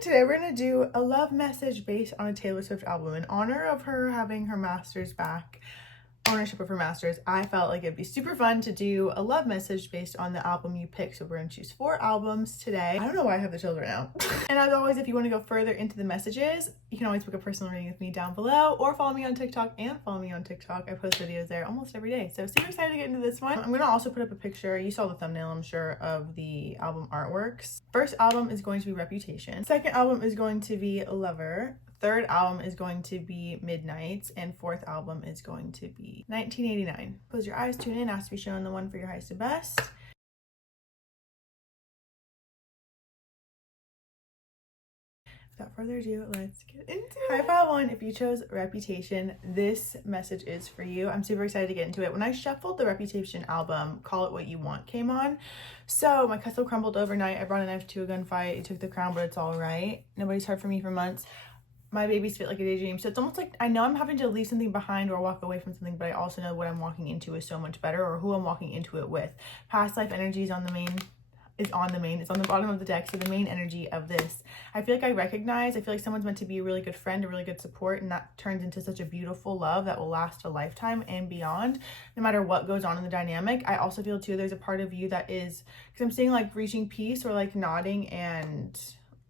Today we're going to do a love message based on a Taylor Swift album. In honor of her having her masters back, ownership of her masters, I felt like it'd be super fun to do a love message based on the album you pick. So we're going to choose 4 albums today. I don't know why I have the children out. And as always, if you want to go further into the messages, you can always book a personal reading with me down below, or follow me on TikTok and follow me on TikTok. I post videos there almost every day. So super excited to get into this one. I'm going to also put up a picture. You saw the thumbnail, I'm sure, of the album artworks. First album is going to be Reputation. Second album is going to be Lover. Third album is going to be Midnights, and fourth album is going to be 1989. Close your eyes, tune in, ask to be shown the one for your highest and best. Without further ado, let's get into it. High pile 1, if you chose Reputation, this message is for you. I'm super excited to get into it. When I shuffled the Reputation album, Call It What You Want came on. So my castle crumbled overnight. I brought a knife to a gunfight. It took the crown, but it's all right. Nobody's heard from me for months. My babies fit like a daydream. So it's almost like I know I'm having to leave something behind or walk away from something, but I also know what I'm walking into is so much better, or who I'm walking into it with. Past life energy is on the main. It's on the bottom of the deck. So the main energy of this, I feel like someone's meant to be a really good friend, a really good support, and that turns into such a beautiful love that will last a lifetime and beyond, no matter what goes on in the dynamic. I also feel too there's a part of you that is, because I'm seeing like reaching peace or like nodding and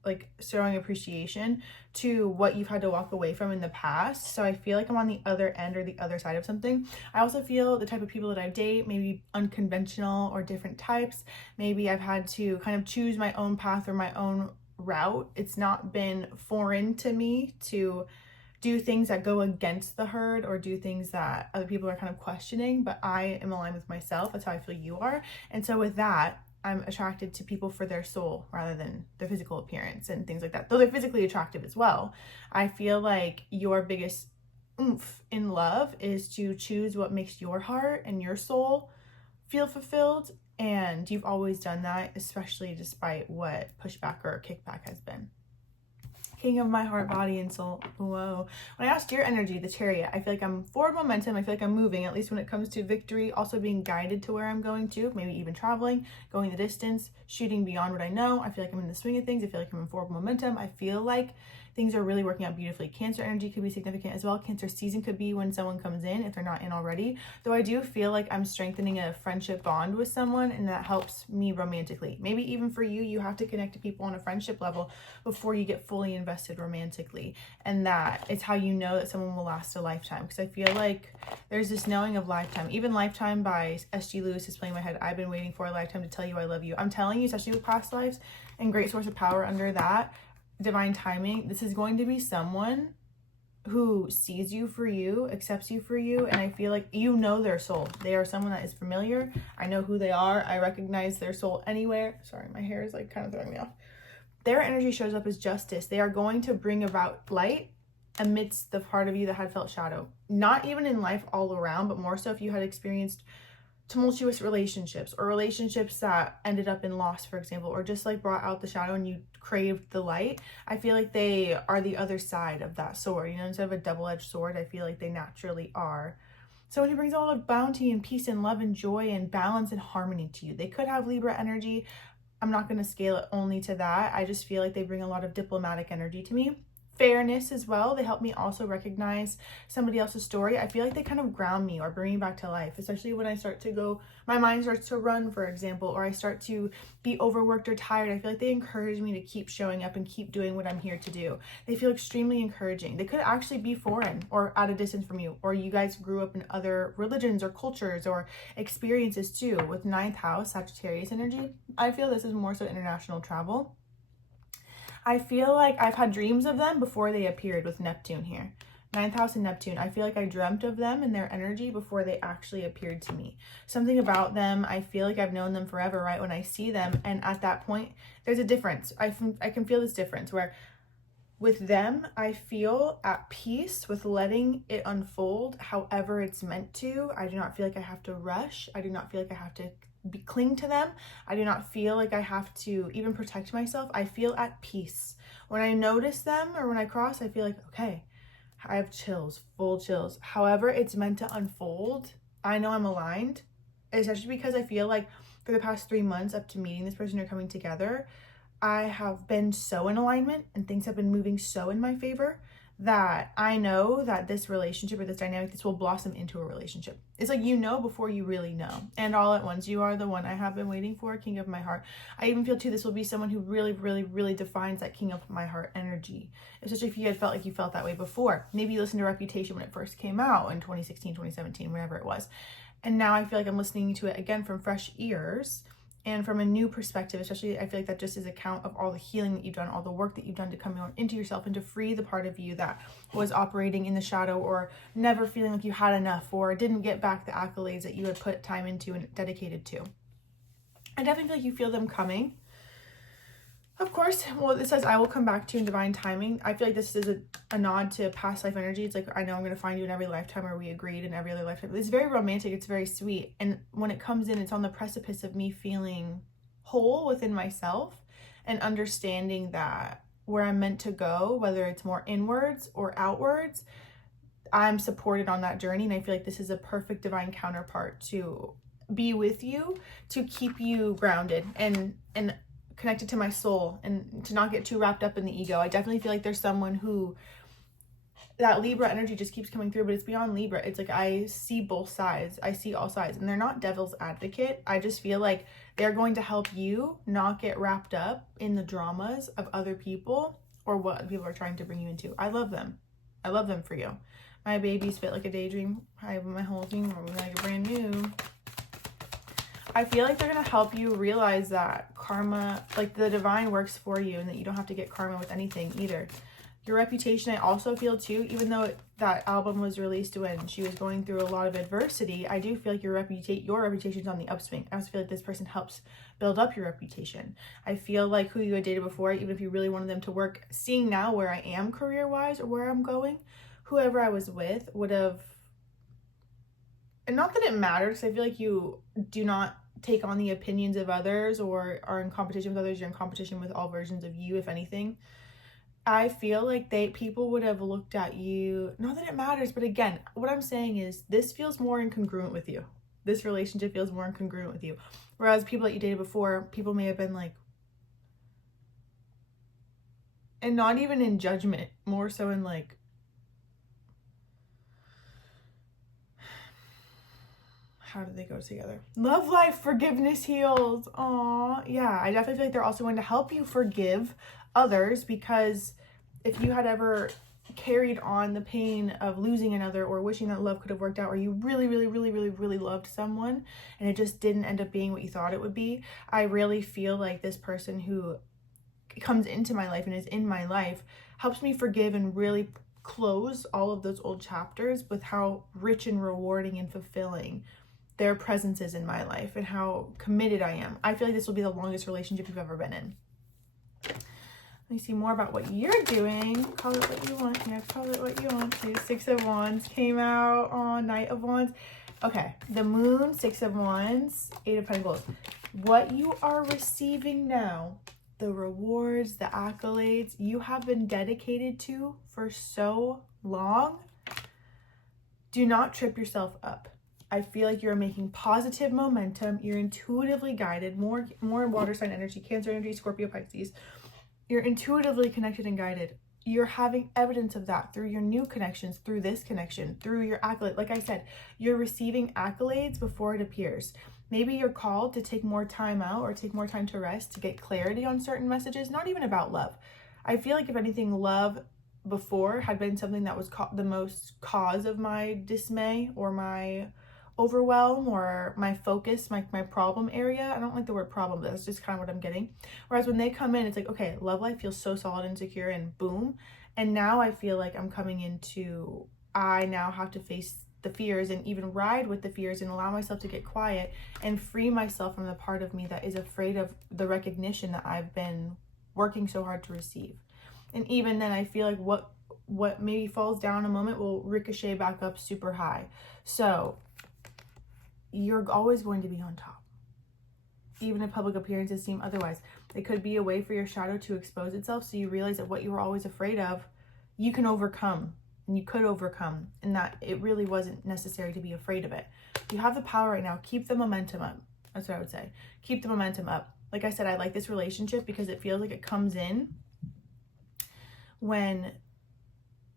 like showing appreciation to what you've had to walk away from in the past. So I feel like I'm on the other end or the other side of something. I also feel the type of people that I date, maybe unconventional or different types. Maybe I've had to kind of choose my own path or my own route. It's not been foreign to me to do things that go against the herd or do things that other people are kind of questioning, but I am aligned with myself. That's how I feel you are. And so with that, I'm attracted to people for their soul rather than their physical appearance and things like that. Though they're physically attractive as well. I feel like your biggest oomph in love is to choose what makes your heart and your soul feel fulfilled. And you've always done that, especially despite what pushback or kickback has been. King of my heart, body, and soul. Whoa. When I asked your energy, the Chariot, I feel like I'm forward momentum. I feel like I'm moving, at least when it comes to victory, also being guided to where I'm going to, maybe even traveling, going the distance, shooting beyond what I know. I feel like I'm in the swing of things. I feel like I'm in forward momentum. I feel like things are really working out beautifully. Cancer energy could be significant as well. Cancer season could be when someone comes in, if they're not in already. Though I do feel like I'm strengthening a friendship bond with someone, and that helps me romantically. Maybe even for you, you have to connect to people on a friendship level before you get fully invested romantically. And that is how you know that someone will last a lifetime. Because I feel like there's this knowing of lifetime. Even Lifetime by S.G. Lewis is playing in my head. I've been waiting for a lifetime to tell you I love you. I'm telling you, especially with past lives and great source of power under that, divine timing, this is going to be someone who sees you for you, accepts you for you, and I feel like you know their soul. They are someone that is familiar. I know who they are. I recognize their soul anywhere. Sorry, my hair is like kind of throwing me off. Their energy shows up as justice. They are going to bring about light amidst the part of you that had felt shadow. Not even in life all around, but more so if you had experienced tumultuous relationships or relationships that ended up in loss, for example, or just like brought out the shadow and you craved the light. I feel like they are the other side of that sword, you know, instead of a double-edged sword, I feel like they naturally are someone who brings a lot of bounty and peace and love and joy and balance and harmony to you. They could have Libra energy. I'm not going to scale it only to that. I just feel like they bring a lot of diplomatic energy to me. Fairness as well. They help me also recognize somebody else's story. I feel like they kind of ground me or bring me back to life, especially when I start to go, my mind starts to run, for example, or I start to be overworked or tired. I feel like they encourage me to keep showing up and keep doing what I'm here to do. They feel extremely encouraging. They could actually be foreign or at a distance from you, or you guys grew up in other religions or cultures or experiences too. With 9th house, Sagittarius energy, I feel this is more so international travel. I feel like I've had dreams of them before they appeared with Neptune here. 9th house and Neptune. I feel like I dreamt of them and their energy before they actually appeared to me. Something about them, I feel like I've known them forever, right? When I see them, and at that point, there's a difference. I can feel this difference where with them, I feel at peace with letting it unfold however it's meant to. I do not feel like I have to rush. I do not feel like I have to cling to them. I do not feel like I have to even protect myself. I feel at peace. When I notice them or when I cross, I feel like, okay, I have chills, full chills. However it's meant to unfold, I know I'm aligned, especially because I feel like for the past 3 months up to meeting this person or coming together, I have been so in alignment and things have been moving so in my favor that I know that this relationship or this dynamic, this will blossom into a relationship. It's like, you know, before you really know. And all at once, you are the one I have been waiting for, king of my heart. I even feel too, this will be someone who really, really, really defines that king of my heart energy. Especially if you had felt like you felt that way before. Maybe you listened to Reputation when it first came out in 2016, 2017, whenever it was. And now I feel like I'm listening to it again from fresh ears and from a new perspective. Especially, I feel like that just is a count of all the healing that you've done, all the work that you've done to come into yourself and to free the part of you that was operating in the shadow or never feeling like you had enough or didn't get back the accolades that you had put time into and dedicated to. I definitely feel like you feel them coming. Of course, well, it says, I will come back to you in divine timing. I feel like this is a nod to past life energy. It's like, I know I'm going to find you in every lifetime, or we agreed in every other lifetime. It's very romantic. It's very sweet. And when it comes in, it's on the precipice of me feeling whole within myself and understanding that where I'm meant to go, whether it's more inwards or outwards, I'm supported on that journey. And I feel like this is a perfect divine counterpart to be with you, to keep you grounded and connected to my soul and to not get too wrapped up in the ego. I definitely feel like there's someone who that Libra energy just keeps coming through, but it's beyond Libra. It's like, I see both sides. I see all sides, and they're not devil's advocate. I just feel like they're going to help you not get wrapped up in the dramas of other people or what people are trying to bring you into. I love them. I love them for you. My babies fit like a daydream. I have my whole thing like a brand new. I feel like they're going to help you realize that karma, like the divine works for you, and that you don't have to get karma with anything either. Your reputation, I also feel too, even though that album was released when she was going through a lot of adversity, I do feel like your reputation is on the upswing. I also feel like this person helps build up your reputation. I feel like who you had dated before, even if you really wanted them to work, seeing now where I am career-wise or where I'm going, whoever I was with would have, and not that it matters, I feel like you do not take on the opinions of others or are in competition with others. You're in competition with all versions of you, if anything. I feel like people would have looked at you, not that it matters, but again, what I'm saying is this feels more incongruent with you. This relationship feels more incongruent with you. Whereas people that you dated before, people may have been like, and not even in judgment, more so in like, how do they go together? Love life, forgiveness heals. Aw, yeah. I definitely feel like they're also going to help you forgive others, because if you had ever carried on the pain of losing another or wishing that love could have worked out, or you really, really, really, really, really loved someone and it just didn't end up being what you thought it would be, I really feel like this person who comes into my life and is in my life helps me forgive and really close all of those old chapters with how rich and rewarding and fulfilling their presence is in my life and how committed I am. I feel like this will be the longest relationship you've ever been in. Let me see more about what you're doing. Call it what you want. Yeah, call it what you want to. 6 of Wands came out on Knight of Wands. Okay, the Moon, 6 of Wands, 8 of Pentacles. What you are receiving now, the rewards, the accolades you have been dedicated to for so long, do not trip yourself up. I feel like you're making positive momentum. You're intuitively guided. More water sign energy, Cancer energy, Scorpio, Pisces. You're intuitively connected and guided. You're having evidence of that through your new connections, through this connection, through your accolade. Like I said, you're receiving accolades before it appears. Maybe you're called to take more time out or take more time to rest to get clarity on certain messages, not even about love. I feel like if anything, love before had been something that was the most cause of my dismay or my overwhelm or my focus, my problem area. I don't like the word problem, but that's just kind of what I'm getting. Whereas when they come in, it's like, okay, love life feels so solid and secure and boom. And now I feel like I'm coming into, I now have to face the fears and even ride with the fears and allow myself to get quiet and free myself from the part of me that is afraid of the recognition that I've been working so hard to receive. And even then I feel like what maybe falls down a moment will ricochet back up super high. So you're always going to be on top, even if public appearances seem otherwise. It could be a way for your shadow to expose itself, so you realize that what you were always afraid of, you can overcome, and you could overcome, and that it really wasn't necessary to be afraid of it. You have the power right now. Keep the momentum up. That's what I would say. Keep the momentum up. Like I said, I like this relationship because it feels like it comes in when,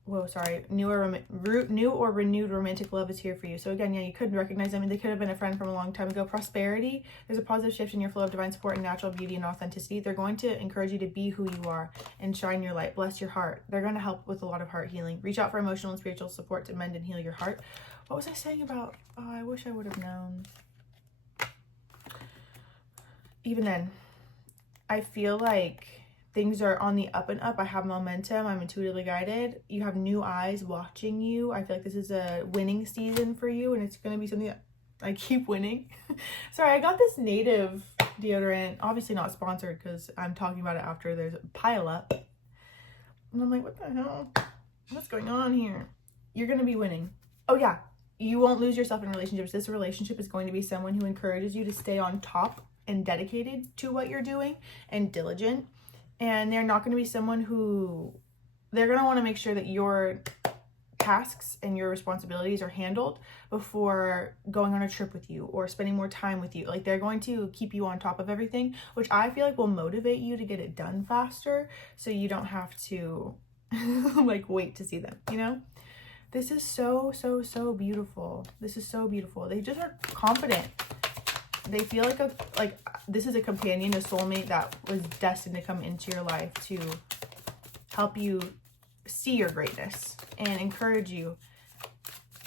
new or renewed romantic love is here for you. So again, yeah, you could recognize them. They could have been a friend from a long time ago. Prosperity, there's a positive shift in your flow of divine support and natural beauty and authenticity. They're going to encourage you to be who you are and shine your light. Bless your heart. They're going to help with a lot of heart healing. Reach out for emotional and spiritual support to mend and heal your heart. What was I saying about, oh, I wish I would have known. Even then, I feel like things are on the up and up. I have momentum. I'm intuitively guided. You have new eyes watching you. I feel like this is a winning season for you, and it's going to be something that I keep winning. Sorry, I got this Native deodorant. Obviously not sponsored because I'm talking about it after there's a pile up. And I'm like, what the hell? What's going on here? You're going to be winning. Oh yeah, you won't lose yourself in relationships. This relationship is going to be someone who encourages you to stay on top and dedicated to what you're doing and diligent. And they're not going to be someone who, they're going to want to make sure that your tasks and your responsibilities are handled before going on a trip with you or spending more time with you. Like, they're going to keep you on top of everything, which I feel like will motivate you to get it done faster, so you don't have to like wait to see them, you know? This is so beautiful. This is so beautiful. They just are confident. They feel like this is a companion, a soulmate that was destined to come into your life to help you see your greatness and encourage you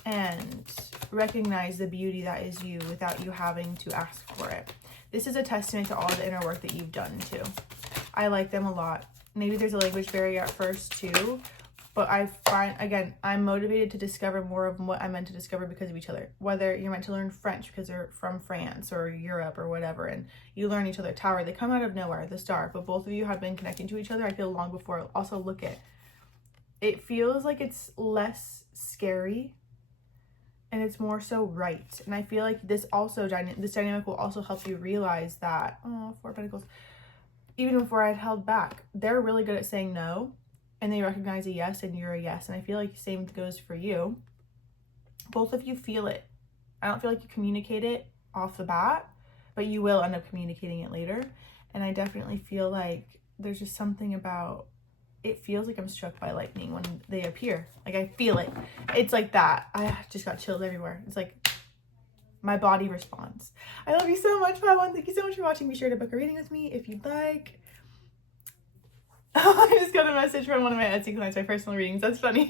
and recognize the beauty that is you without you having to ask for it. This is a testament to all the inner work that you've done too. I like them a lot. Maybe there's a language barrier at first too, but I find, again, I'm motivated to discover more of what I'm meant to discover because of each other. Whether you're meant to learn French because they're from France or Europe or whatever, and you learn each other. Tower, they come out of nowhere, the star, but both of you have been connecting to each other, I feel, long before. Also, look at, it feels like it's less scary and it's more so right. And I feel like this dynamic will also help you realize that, oh, Four of Pentacles, even before I'd held back, they're really good at saying no. And they recognize a yes and you're a yes. And I feel like the same goes for you. Both of you feel it. I don't feel like you communicate it off the bat, but you will end up communicating it later. And I definitely feel like there's just something about, it feels like I'm struck by lightning when they appear. Like, I feel it. It's like that. I just got chills everywhere. It's like my body responds. I love you so much, Padawan. Thank you so much for watching. Be sure to book a reading with me if you'd like. I just got a message from one of my Etsy clients, my personal readings. That's funny.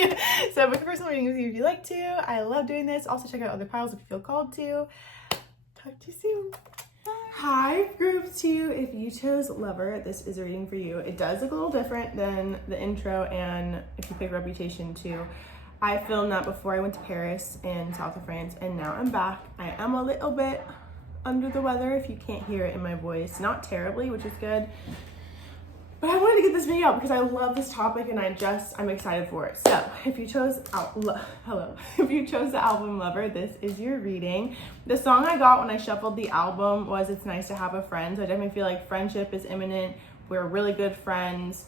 So book a personal reading with you if you like to. I love doing this. Also check out other piles if you feel called to. Talk to you soon. Bye. Hi, group 2. If you chose Lover, this is a reading for you. It does look a little different than the intro, and if you pick Reputation too. I filmed that before I went to Paris and south of France, and now I'm back. I am a little bit under the weather if you can't hear it in my voice. Not terribly, which is good. But I wanted to get this video out because I love this topic and I'm excited for it. So if you chose, if you chose the album Lover, this is your reading. The song I got when I shuffled the album was It's Nice to Have a Friend. So I definitely feel like friendship is imminent. We're really good friends.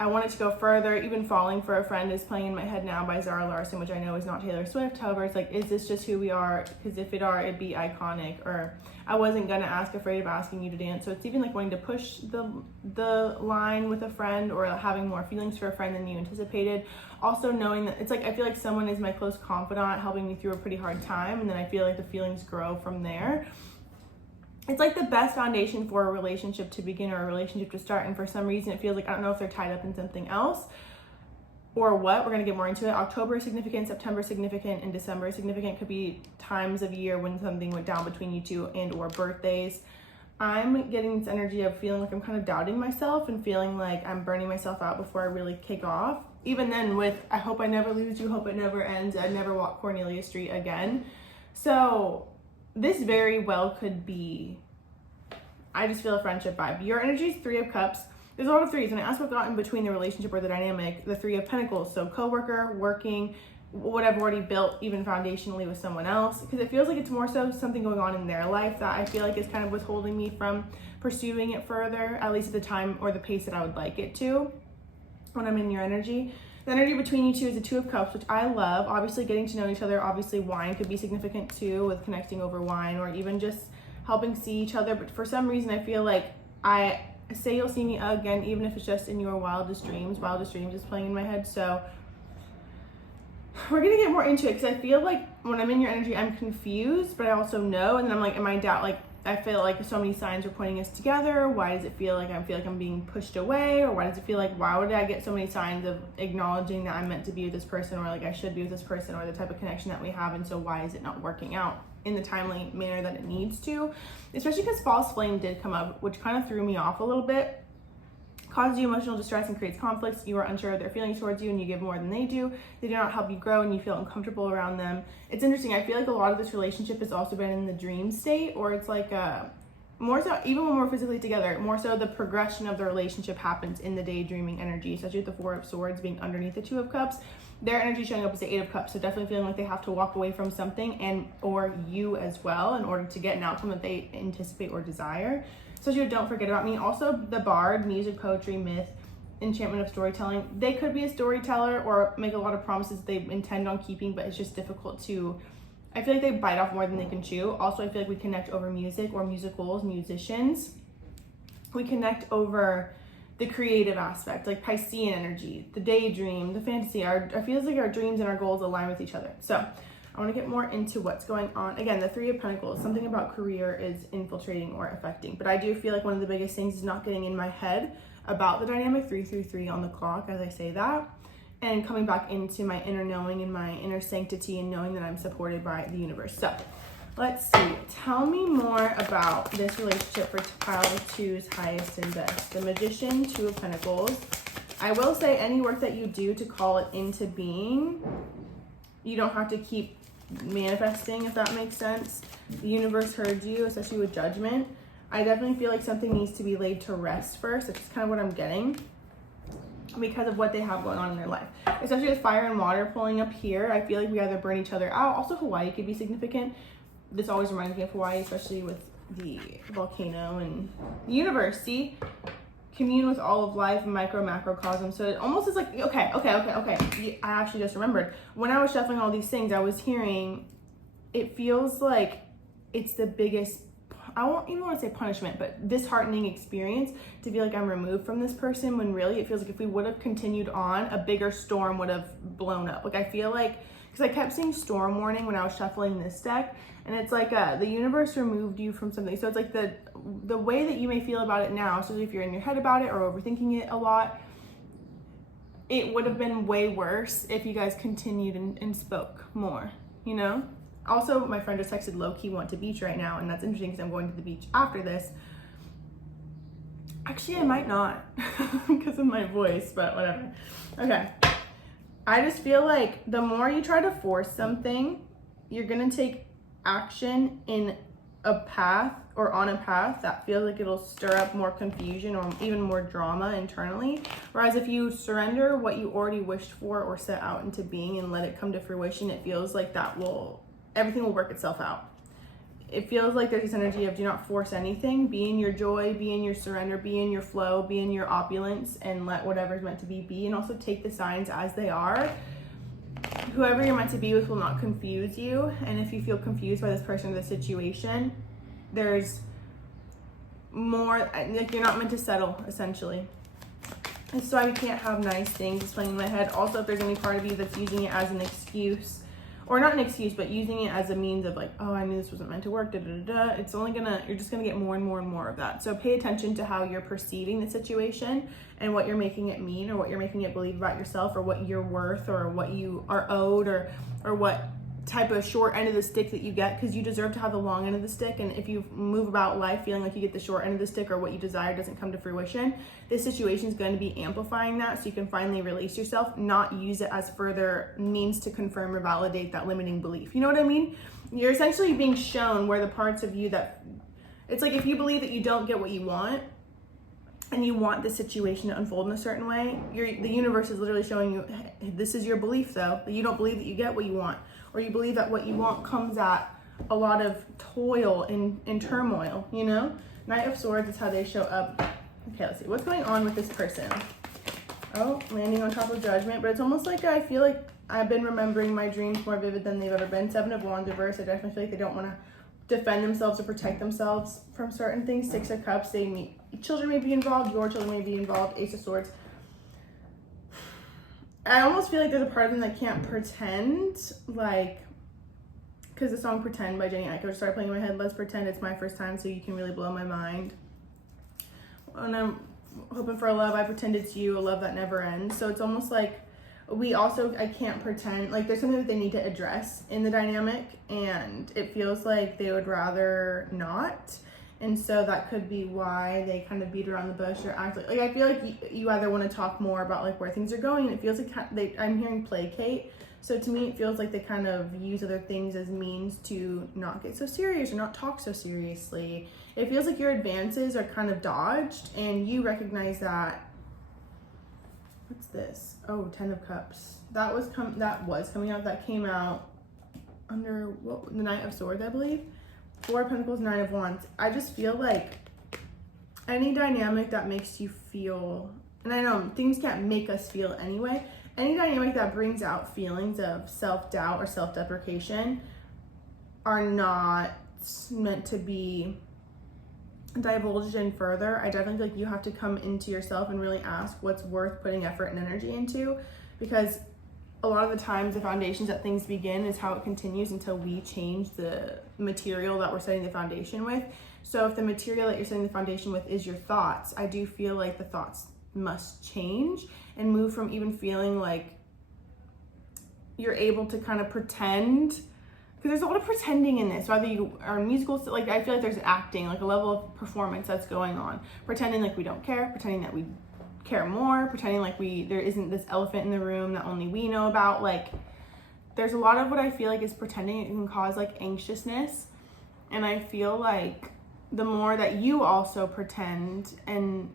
I wanted to go further. Even Falling for a Friend is playing in my head now by Zara Larsson, which I know is not Taylor Swift. However, it's like, is this just who we are? Because if it are, it'd be iconic. Or I wasn't gonna ask, afraid of asking you to dance. So it's even like wanting to push the line with a friend, or having more feelings for a friend than you anticipated. Also knowing that it's like, I feel like someone is my close confidant helping me through a pretty hard time, and then I feel like the feelings grow from there. It's like the best foundation for a relationship to begin or a relationship to start. And for some reason, it feels like, I don't know if they're tied up in something else or what. We're going to get more into it. October is significant, September is significant, and December is significant. Could be times of year when something went down between you two and or birthdays. I'm getting this energy of feeling like I'm kind of doubting myself and feeling like I'm burning myself out before I really kick off. Even then with, I hope I never lose you, hope it never ends, I'd never walk Cornelia Street again. So this very well could be, I just feel a friendship vibe. Your energy is 3 of Cups. There's a lot of threes, and I asked what got in between the relationship or the dynamic, the 3 of Pentacles. So coworker, working, what I've already built, even foundationally with someone else, because it feels like it's more so something going on in their life that I feel like is kind of withholding me from pursuing it further, at least at the time or the pace that I would like it to when I'm in your energy. The energy between you two is the 2 of Cups, which I love. Obviously getting to know each other. Obviously wine could be significant too, with connecting over wine, or even just helping see each other. But for some reason I feel like I say you'll see me again, even if it's just in your wildest dreams. Wildest dreams is playing in my head. So we're gonna get more into it, because I feel like when I'm in your energy, I'm confused, but I also know, and then I'm like, am I doubt? Like, I feel like so many signs are pointing us together. Why does it feel like I'm being pushed away? Or why does it feel like, why would I get so many signs of acknowledging that I'm meant to be with this person, or like I should be with this person, or the type of connection that we have, and so why is it not working out in the timely manner that it needs to? Especially because false flame did come up, which kind of threw me off a little bit. Causes you emotional distress and creates conflicts. You are unsure of their feelings towards you, and you give more than they do. They do not help you grow, and you feel uncomfortable around them. It's interesting. I feel like a lot of this relationship has also been in the dream state, or it's like more so, even when we're physically together, more so the progression of the relationship happens in the daydreaming energy, especially with the Four of Swords being underneath the Two of Cups. Their energy showing up as the Eight of Cups, so definitely feeling like they have to walk away from something, and or you as well, in order to get an outcome that they anticipate or desire. So you don't forget about me. Also, the bard, music, poetry, myth, enchantment of storytelling. They could be a storyteller or make a lot of promises they intend on keeping, but it's just difficult to, I feel like they bite off more than they can chew. Also, I feel like we connect over music or musicals, musicians. We connect over the creative aspect, like Piscean energy, the daydream, the fantasy. I feel like our dreams and our goals align with each other. So I want to get more into what's going on. Again, the Three of Pentacles, something about career is infiltrating or affecting. But I do feel like one of the biggest things is not getting in my head about the dynamic 333 on the clock as I say that, and coming back into my inner knowing and my inner sanctity, and knowing that I'm supported by the universe. So let's see. Tell me more about this relationship for pile 2's highest and best. The Magician, Two of Pentacles. I will say any work that you do to call it into being, you don't have to keep manifesting, if that makes sense. The universe heard you, especially with Judgment. I definitely feel like something needs to be laid to rest first. That's just kind of what I'm getting, because of what they have going on in their life. Especially with fire and water pulling up here, I feel like we either burn each other out. Also, Hawaii could be significant. This always reminds me of Hawaii, especially with the volcano and the universe. See? Commune with all of life, micro, macrocosm. So it almost is like, okay. I actually just remembered. When I was shuffling all these things, I was hearing, it feels like it's the biggest, I won't even want to say punishment, but disheartening experience to feel like I'm removed from this person, when really it feels like if we would have continued on, a bigger storm would have blown up. Like, I feel like, because I kept seeing storm warning when I was shuffling this deck, and it's like the universe removed you from something. So it's like the way that you may feel about it now, so if you're in your head about it or overthinking it a lot, it would have been way worse if you guys continued and spoke more, you know? Also, my friend just texted low-key want to beach right now, and that's interesting because I'm going to the beach after this. Actually, I might not because of my voice, but whatever. Okay. I just feel like the more you try to force something, you're going to take action in a path or on a path that feels like it'll stir up more confusion or even more drama internally. Whereas if you surrender what you already wished for or set out into being and let it come to fruition, it feels like everything will work itself out. It feels like there's this energy of do not force anything. Be in your joy, be in your surrender, be in your flow, be in your opulence, and let whatever's meant to be. And also take the signs as they are. Whoever you're meant to be with will not confuse you. And if you feel confused by this person or this situation, there's more, like you're not meant to settle, essentially. And so I can't have nice things playing in my head. Also, if there's any part of you that's using it as an excuse, or not an excuse, but using it as a means of like, oh, I knew this wasn't meant to work, it's only you're just gonna get more and more and more of that. So pay attention to how you're perceiving the situation and what you're making it mean, or what you're making it believe about yourself, or what you're worth, or what you are owed, or what type of short end of the stick that you get, because you deserve to have the long end of the stick. And if you move about life feeling like you get the short end of the stick, or what you desire doesn't come to fruition, this situation is going to be amplifying that, so you can finally release yourself, not use it as further means to confirm or validate that limiting belief. You know what I mean? You're essentially being shown where the parts of you that, it's like if you believe that you don't get what you want, and you want the situation to unfold in a certain way, the universe is literally showing you, hey, this is your belief though, that you don't believe that you get what you want, or you believe that what you want comes at a lot of toil and turmoil, you know? Knight of Swords is how they show up. Okay, let's see. What's going on with this person? Oh, landing on top of Judgment, but it's almost like I feel like I've been remembering my dreams more vivid than they've ever been. Seven of Wands reversed. I definitely feel like they don't want to defend themselves or protect themselves from certain things. Six of Cups, children may be involved, your children may be involved. Ace of Swords. I almost feel like there's a part of them that can't pretend, like, because the song Pretend by Jenny Aiko started playing in my head. Let's pretend it's my first time so you can really blow my mind. And I'm hoping for a love, I pretend it's you, a love that never ends. So it's almost like I can't pretend, like there's something that they need to address in the dynamic, and it feels like they would rather not. And so that could be why they kind of beat around the bush or act like I feel like you either want to talk more about like where things are going, and it feels like I'm hearing placate. So to me, it feels like they kind of use other things as means to not get so serious or not talk so seriously. It feels like your advances are kind of dodged, and you recognize that. What's this? Oh, 10 of Cups. That was coming out. That came out under the Knight of Swords, I believe. 4 of Pentacles, 9 of Wands. I just feel like any dynamic that makes you feel, and I know things can't make us feel anyway, any dynamic that brings out feelings of self-doubt or self-deprecation are not meant to be divulged in further. I definitely feel like you have to come into yourself and really ask what's worth putting effort and energy into, because a lot of the times the foundations that things begin is how it continues until we change the material that we're setting the foundation with. So if the material that you're setting the foundation with is your thoughts, I do feel like the thoughts must change and move from even feeling like you're able to kind of pretend, because there's a lot of pretending in this, whether you are in musicals, like I feel like there's acting, like a level of performance that's going on, pretending like we don't care, pretending that we care more, pretending like there isn't this elephant in the room that only we know about. Like there's a lot of what I feel like is pretending. It can cause like anxiousness, and I feel like the more that you also pretend and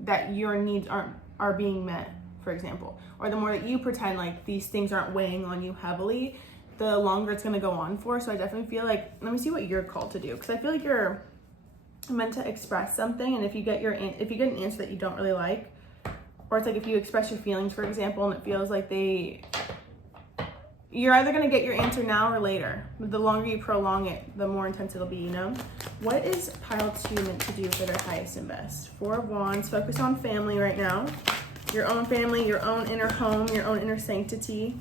that your needs are being met, for example, or the more that you pretend like these things aren't weighing on you heavily, the longer it's going to go on for. So I definitely feel like, let me see what you're called to do, because I feel like you're meant to express something, and if you get an answer that you don't really like, or it's like if you express your feelings, for example, and it feels like you're either going to get your answer now or later. But the longer you prolong it, the more intense it'll be, you know? What is pile 2 meant to do for their highest and best? 4 of Wands. Focus on family right now. Your own family, your own inner home, your own inner sanctity.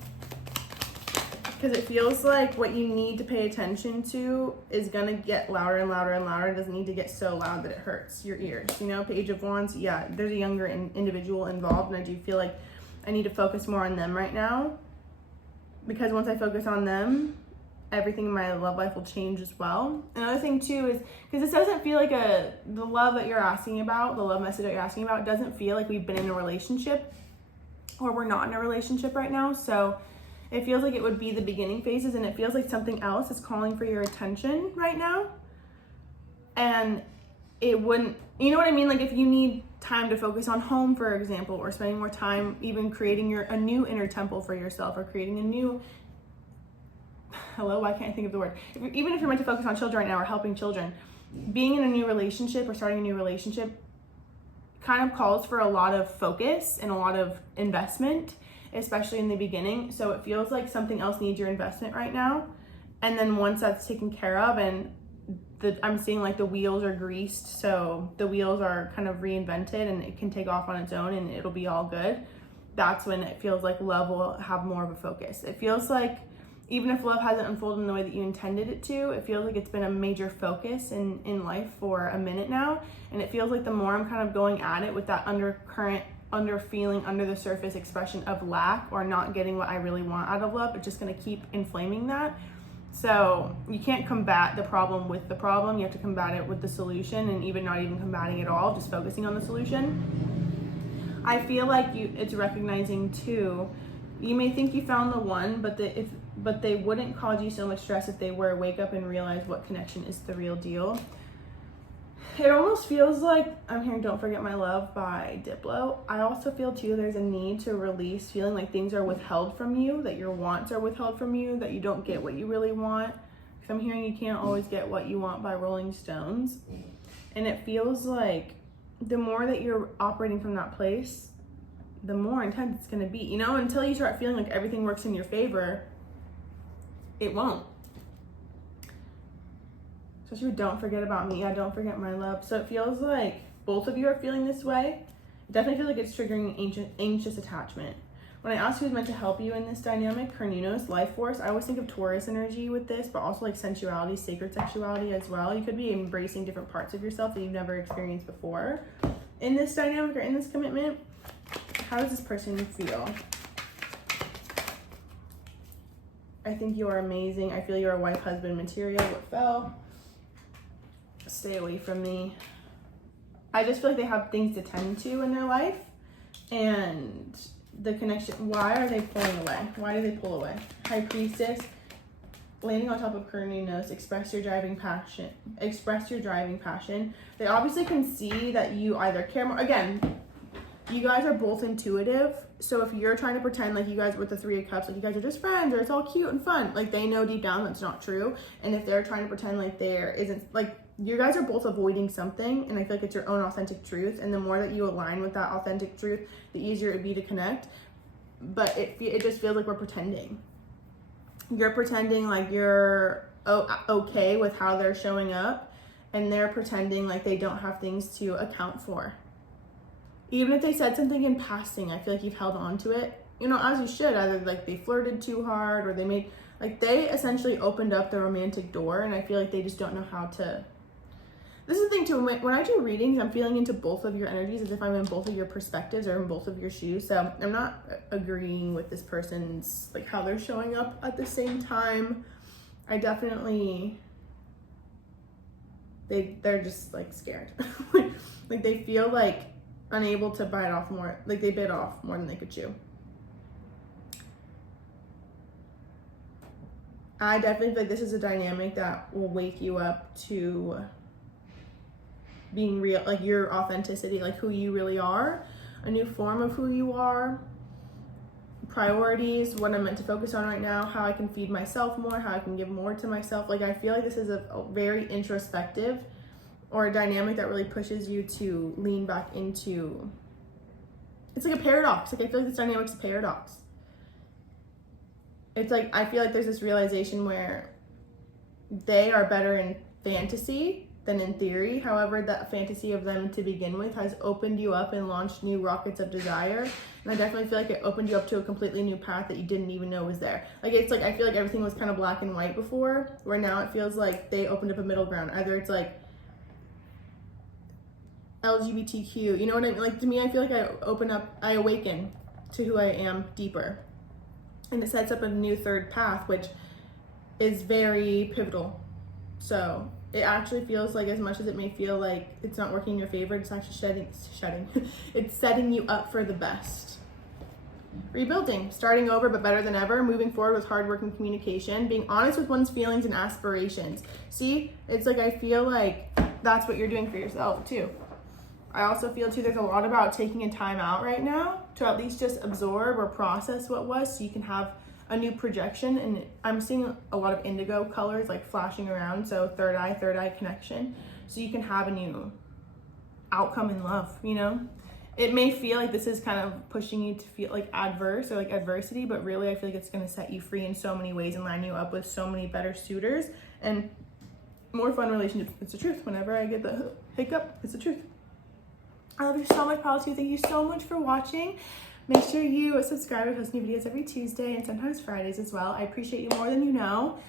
Because it feels like what you need to pay attention to is going to get louder and louder and louder. It doesn't need to get so loud that it hurts your ears. You know, Page of Wands, yeah, there's a younger individual involved, and I do feel like I need to focus more on them right now. Because once I focus on them, everything in my love life will change as well. Another thing too is, because this doesn't feel like the love that you're asking about, the love message that you're asking about, doesn't feel like we've been in a relationship, or we're not in a relationship right now. So it feels like it would be the beginning phases, and it feels like something else is calling for your attention right now. And it wouldn't, you know what I mean? Like if you need time to focus on home, for example, or spending more time even creating a new inner temple for yourself, or creating a new, why can't I think of the word? Even if you're meant to focus on children right now or helping children, being in a new relationship or starting a new relationship kind of calls for a lot of focus and a lot of investment, especially in the beginning. So it feels like something else needs your investment right now. And then once that's taken care of, and I'm seeing like the wheels are greased, so the wheels are kind of reinvented and it can take off on its own and it'll be all good. That's when it feels like love will have more of a focus. It feels like even if love hasn't unfolded in the way that you intended it to, it feels like it's been a major focus in life for a minute now. And it feels like the more I'm kind of going at it with that undercurrent, feeling under the surface expression of lack or not getting what I really want out of love, it's just going to keep inflaming that. So you can't combat the problem with the problem. You have to combat it with the solution, and even not even combating it all, just focusing on the solution. I feel like it's recognizing too, you may think you found the one, but they wouldn't cause you so much stress if they were to wake up and realize what connection is the real deal. It almost feels like I'm hearing Don't Forget My Love by Diplo. I also feel too there's a need to release feeling like things are withheld from you, that your wants are withheld from you, that you don't get what you really want. Because I'm hearing You Can't Always Get What You Want by Rolling Stones. And it feels like the more that you're operating from that place, the more intense it's going to be. You know, until you start feeling like everything works in your favor, it won't. Especially with don't forget about me. Yeah, don't forget my love. So it feels like both of you are feeling this way. Definitely feel like it's triggering anxious attachment. When I ask who's meant to help you in this dynamic, Carnunos, life force, I always think of Taurus energy with this, but also like sensuality, sacred sexuality as well. You could be embracing different parts of yourself that you've never experienced before in this dynamic or in this commitment. How does this person feel? I think you are amazing. I feel you are wife, husband material. What fell? Stay away from me. I just feel like they have things to tend to in their life, and the connection, why are they pulling away? Why do they pull away? High Priestess, landing on top of Carnunos, express your driving passion. Express your driving passion. They obviously can see that you either care more. Again, you guys are both intuitive. So if you're trying to pretend like you guys with the Three of Cups, like you guys are just friends or it's all cute and fun, like they know deep down that's not true. And if they're trying to pretend like there isn't, like you guys are both avoiding something, and I feel like it's your own authentic truth. And the more that you align with that authentic truth, the easier it would be to connect. But it just feels like we're pretending. You're pretending like you're okay with how they're showing up, and they're pretending like they don't have things to account for. Even if they said something in passing, I feel like you've held on to it, you know, as you should. Either like they flirted too hard, or they made, like they essentially opened up the romantic door, and I feel like they just don't know how to. This is the thing too, when I do readings, I'm feeling into both of your energies as if I'm in both of your perspectives or in both of your shoes. So I'm not agreeing with this person's, like how they're showing up at the same time. I definitely, they're just like scared. Like they feel like unable to bite off more, like they bit off more than they could chew. I definitely feel like this is a dynamic that will wake you up to being real, like your authenticity, like who you really are, a new form of who you are, priorities, what I'm meant to focus on right now, how I can feed myself more, how I can give more to myself. Like I feel like this is a very introspective or a dynamic that really pushes you to lean back into, it's like a paradox. Like I feel like this dynamic's a paradox. It's like, I feel like there's this realization where they are better in fantasy than in theory. However, that fantasy of them to begin with has opened you up and launched new rockets of desire. And I definitely feel like it opened you up to a completely new path that you didn't even know was there. Like it's like, I feel like everything was kind of black and white before, where now it feels like they opened up a middle ground. Either it's like LGBTQ, you know what I mean? Like to me, I feel like I awaken to who I am deeper. And it sets up a new third path, which is very pivotal. So it actually feels like, as much as it may feel like it's not working in your favor, it's actually shedding. It's setting you up for the best. Rebuilding, starting over but better than ever, moving forward with hard work and communication, being honest with one's feelings and aspirations. See, it's like I feel like that's what you're doing for yourself too. I also feel too, there's a lot about taking a time out right now to at least just absorb or process what was, so you can have a new projection. And I'm seeing a lot of indigo colors like flashing around, so third eye connection, so you can have a new outcome in love. You know, it may feel like this is kind of pushing you to feel like adverse or like adversity, but really I feel like it's going to set you free in so many ways and line you up with so many better suitors and more fun relationships. It's the truth. Whenever I get the hiccup, it's the truth. I love you so much, pal. Thank you so much for watching. Make sure you subscribe. I post new videos every Tuesday and sometimes Fridays as well. I appreciate you more than you know.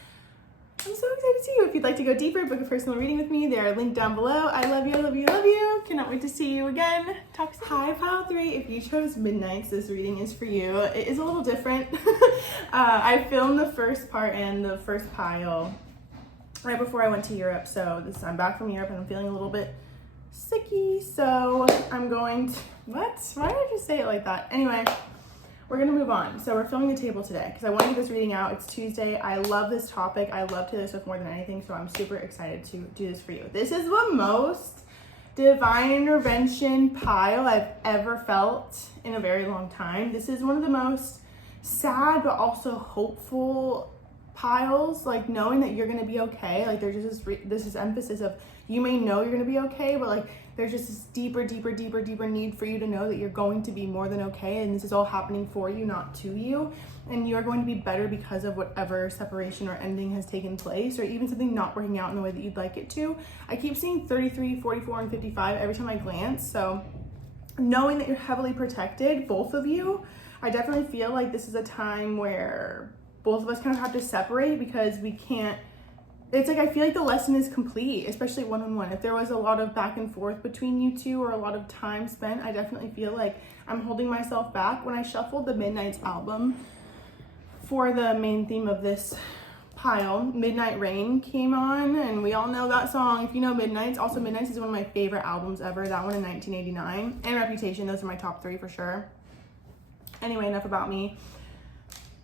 I'm so excited to see you. If you'd like to go deeper, book a personal reading with me, they're linked down below. I love you, I love you, I love you. Cannot wait to see you again. Talk soon. Hi, pile 3. If you chose Midnights, this reading is for you. It is a little different. I filmed the first part and the first pile right before I went to Europe. So I'm back from Europe and I'm feeling a little bit sicky, so I'm going to, what? Why did I just say it like that? Anyway, we're gonna move on. So we're filming the table today because I want to get this reading out. It's Tuesday. I love this topic. I love Taylor Swift more than anything, so I'm super excited to do this for you. This is the most divine intervention pile I've ever felt in a very long time. This is one of the most sad but also hopeful piles, like knowing that you're gonna be okay. Like there's just this emphasis of, you may know you're gonna be okay, but like there's just this deeper need for you to know that you're going to be more than okay, and this is all happening for you, not to you, and you are going to be better because of whatever separation or ending has taken place, or even something not working out in the way that you'd like it to. I keep seeing 33, 44, and 55 every time I glance, so knowing that you're heavily protected, both of you, I definitely feel like this is a time where both of us kind of have to separate, because we can't, it's like I feel like the lesson is complete, especially one-on-one. If there was a lot of back and forth between you two or a lot of time spent, I definitely feel like I'm holding myself back. When I shuffled the Midnight's album for the main theme of this pile, Midnight Rain came on, and we all know that song if you know Midnight's. Also, Midnight's is one of my favorite albums ever, that one in 1989, and Reputation. Those are my top 3 for sure. Anyway, enough about me.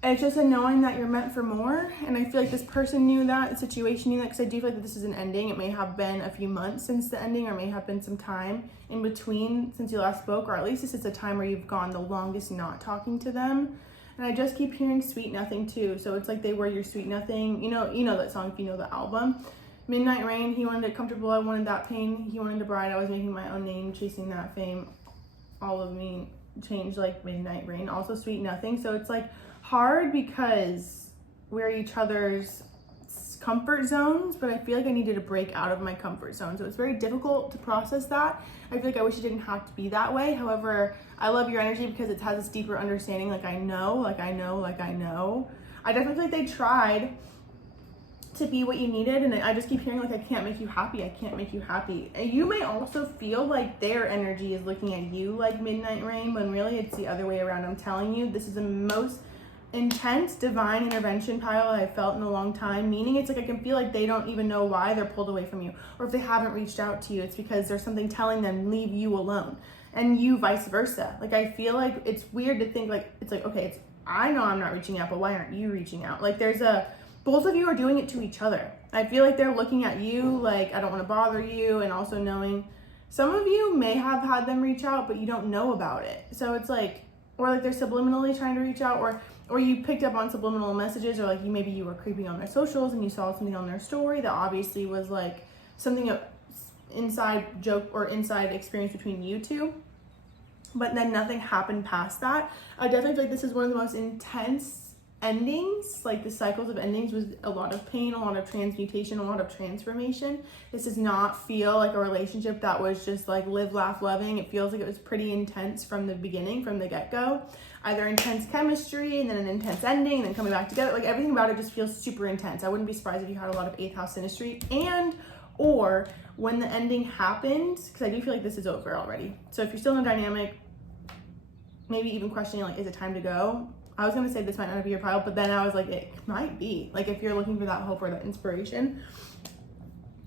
It's just a knowing that you're meant for more, and I feel like this person knew that, the situation knew that, because I do feel like this is an ending. It may have been a few months since the ending, or may have been some time in between since you last spoke, or at least this is a time where you've gone the longest not talking to them. And I just keep hearing Sweet Nothing too, so it's like they were your Sweet Nothing. You know that song if you know the album. Midnight Rain, he wanted it comfortable, I wanted that pain. He wanted a bride, I was making my own name, chasing that fame. All of me changed like Midnight Rain. Also Sweet Nothing, so it's like hard because we're each other's comfort zones, but I feel like I needed to break out of my comfort zone, so it's very difficult to process that. I feel like I wish it didn't have to be that way. However, I love your energy because it has this deeper understanding, like I know. I definitely feel like they tried to be what you needed, and I just keep hearing like I can't make you happy. And you may also feel like their energy is looking at you like Midnight Rain, when really it's the other way around. I'm telling you, this is the most intense divine intervention pile I've felt in a long time, meaning it's like I can feel like they don't even know why they're pulled away from you, or if they haven't reached out to you, it's because there's something telling them leave you alone, and you vice versa. Like I feel like it's weird to think like it's like, okay, I know I'm not reaching out, but why aren't you reaching out? Like both of you are doing it to each other. I feel like they're looking at you like I don't want to bother you, and also knowing some of you may have had them reach out but you don't know about it, so it's like, or like they're subliminally trying to reach out, or you picked up on subliminal messages, or like maybe you were creeping on their socials and you saw something on their story that obviously was like something inside joke or inside experience between you two, but then nothing happened past that. I definitely feel like this is one of the most intense endings, like the cycles of endings, with a lot of pain, a lot of transmutation, a lot of transformation. This does not feel like a relationship that was just like live, laugh, loving. It feels like it was pretty intense from the beginning, from the get-go. Either intense chemistry and then an intense ending and then coming back together. Like everything about it just feels super intense. I wouldn't be surprised if you had a lot of 8th house synastry, and or when the ending happens, because I do feel like this is over already. So if you're still in a dynamic, maybe even questioning like, is it time to go? I was going to say this might not be your pile, but then I was like, it might be. Like if you're looking for that hope or that inspiration,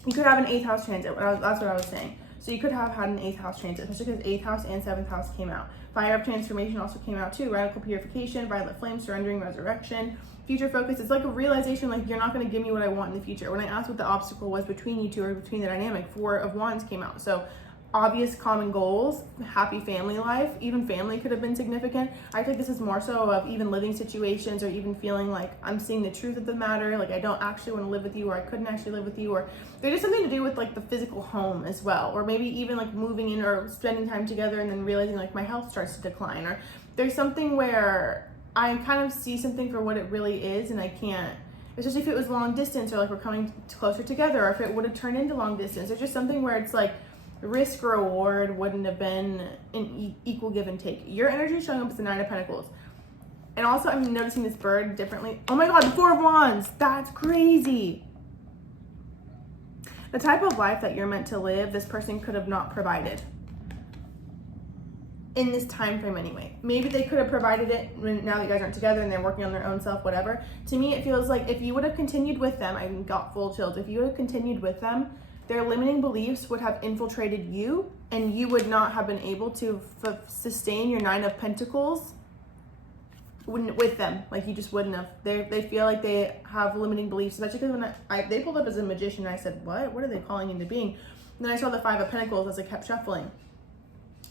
you could have an 8th house transit. That's what I was saying. So you could have had an 8th house transit, especially because 8th house and 7th house came out. Fire of transformation also came out too. Radical purification, violet flame, surrendering, resurrection, future focus. It's like a realization, like you're not going to give me what I want in the future. When I asked what the obstacle was between you two or between the dynamic, 4 of wands came out. So obvious common goals, happy family life, even family could have been significant. I think this is more so of even living situations, or even feeling like I'm seeing the truth of the matter, like I don't actually want to live with you, or I couldn't actually live with you, or there's just something to do with like the physical home as well, or maybe even like moving in or spending time together and then realizing like my health starts to decline, or there's something where I kind of see something for what it really is, and I can't, especially if it was long distance, or like we're coming closer together, or if it would have turned into long distance. There's just something where it's like risk reward wouldn't have been an equal give and take. Your energy is showing up as the 9 of Pentacles. And also I'm noticing this bird differently. Oh my god, the 4 of Wands. That's crazy. The type of life that you're meant to live, this person could have not provided. In this time frame anyway. Maybe they could have provided it now that you guys aren't together and they're working on their own self, whatever. To me, it feels like if you would have continued with them, I got full chills. If you would have continued with them, their limiting beliefs would have infiltrated you, and you would not have been able to sustain your 9 of Pentacles with them. Like you just wouldn't have. They feel like they have limiting beliefs, especially because when they pulled up as a magician, I said, what are they calling into being? And then I saw the 5 of Pentacles as I kept shuffling.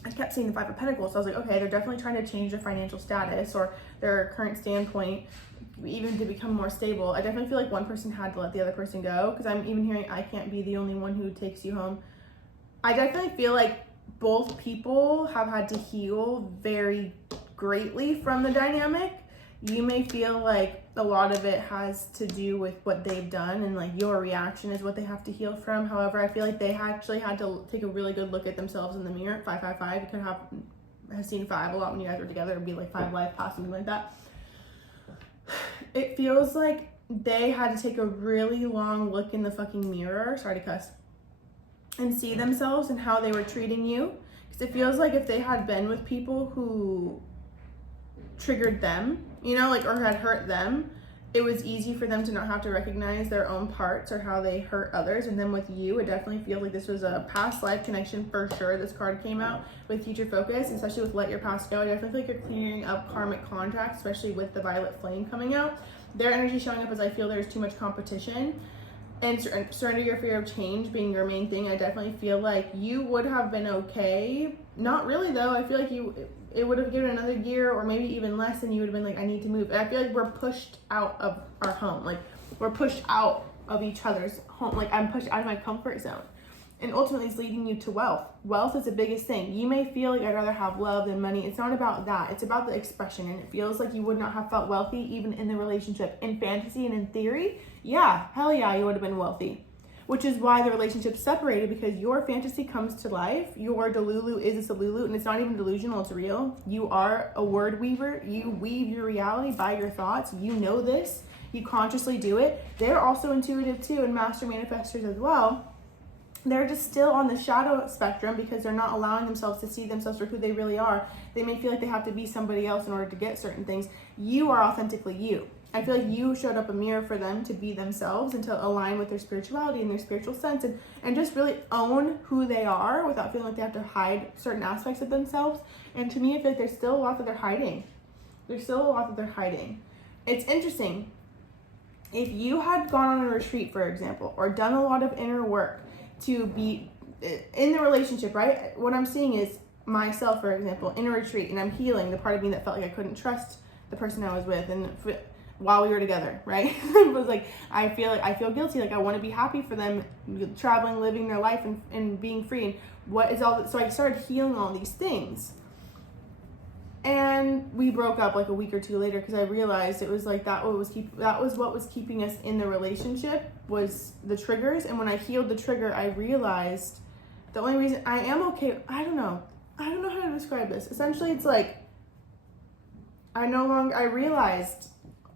I kept seeing the 5 of Pentacles, so I was like, okay, they're definitely trying to change their financial status or their current standpoint, even to become more stable. I definitely feel like one person had to let the other person go, because I'm even hearing I can't be the only one who takes you home. I definitely feel like both people have had to heal very greatly from the dynamic. You may feel like a lot of it has to do with what they've done and like your reaction is what they have to heal from. However, I feel like they actually had to take a really good look at themselves in the mirror. 555, you could have seen 5 a lot when you guys were together. It'd be like 5 life paths, something like that. It feels like they had to take a really long look in the fucking mirror, sorry to cuss, and see themselves and how they were treating you. Because it feels like if they had been with people who triggered them, you know, like, or had hurt them, it was easy for them to not have to recognize their own parts or how they hurt others. And then with you, it definitely feels like this was a past life connection for sure. This card came out with future focus, especially with let your past go. I definitely feel like you're clearing up karmic contracts, especially with the violet flame coming out. Their energy showing up as I feel there's too much competition. And surrender your fear of change being your main thing. I definitely feel like you would have been okay. Not really though. I feel like it would have given another year or maybe even less, and you would have been like, I need to move. And I feel like we're pushed out of our home. Like we're pushed out of each other's home. Like I'm pushed out of my comfort zone. And ultimately it's leading you to wealth. Wealth is the biggest thing. You may feel like I'd rather have love than money. It's not about that. It's about the expression. And it feels like you would not have felt wealthy even in the relationship. In fantasy and in theory, yeah, hell yeah, you would have been wealthy. Which is why the relationship separated, because your fantasy comes to life. Your delulu is a solulu, and it's not even delusional, it's real. You are a word weaver. You weave your reality by your thoughts. You know this. You consciously do it. They're also intuitive too, and master manifestors as well. They're just still on the shadow spectrum because they're not allowing themselves to see themselves for who they really are. They may feel like they have to be somebody else in order to get certain things. You are authentically you. I feel like you showed up a mirror for them to be themselves and to align with their spirituality and their spiritual sense and just really own who they are without feeling like they have to hide certain aspects of themselves. And to me, I feel like there's still a lot that they're hiding. There's still a lot that they're hiding. It's interesting. If you had gone on a retreat, for example, or done a lot of inner work to be in the relationship, right? What I'm seeing is myself, for example, in a retreat, and I'm healing the part of me that felt like I couldn't trust the person I was with, and while we were together, right? It was like, I feel guilty. Like I want to be happy for them traveling, living their life and being free. And what is all that? So I started healing all these things. And we broke up like a week or two later because I realized it was like that was what was keeping us in the relationship was the triggers. And when I healed the trigger, I realized the only reason I am okay, I don't know how to describe this. Essentially, it's like I realized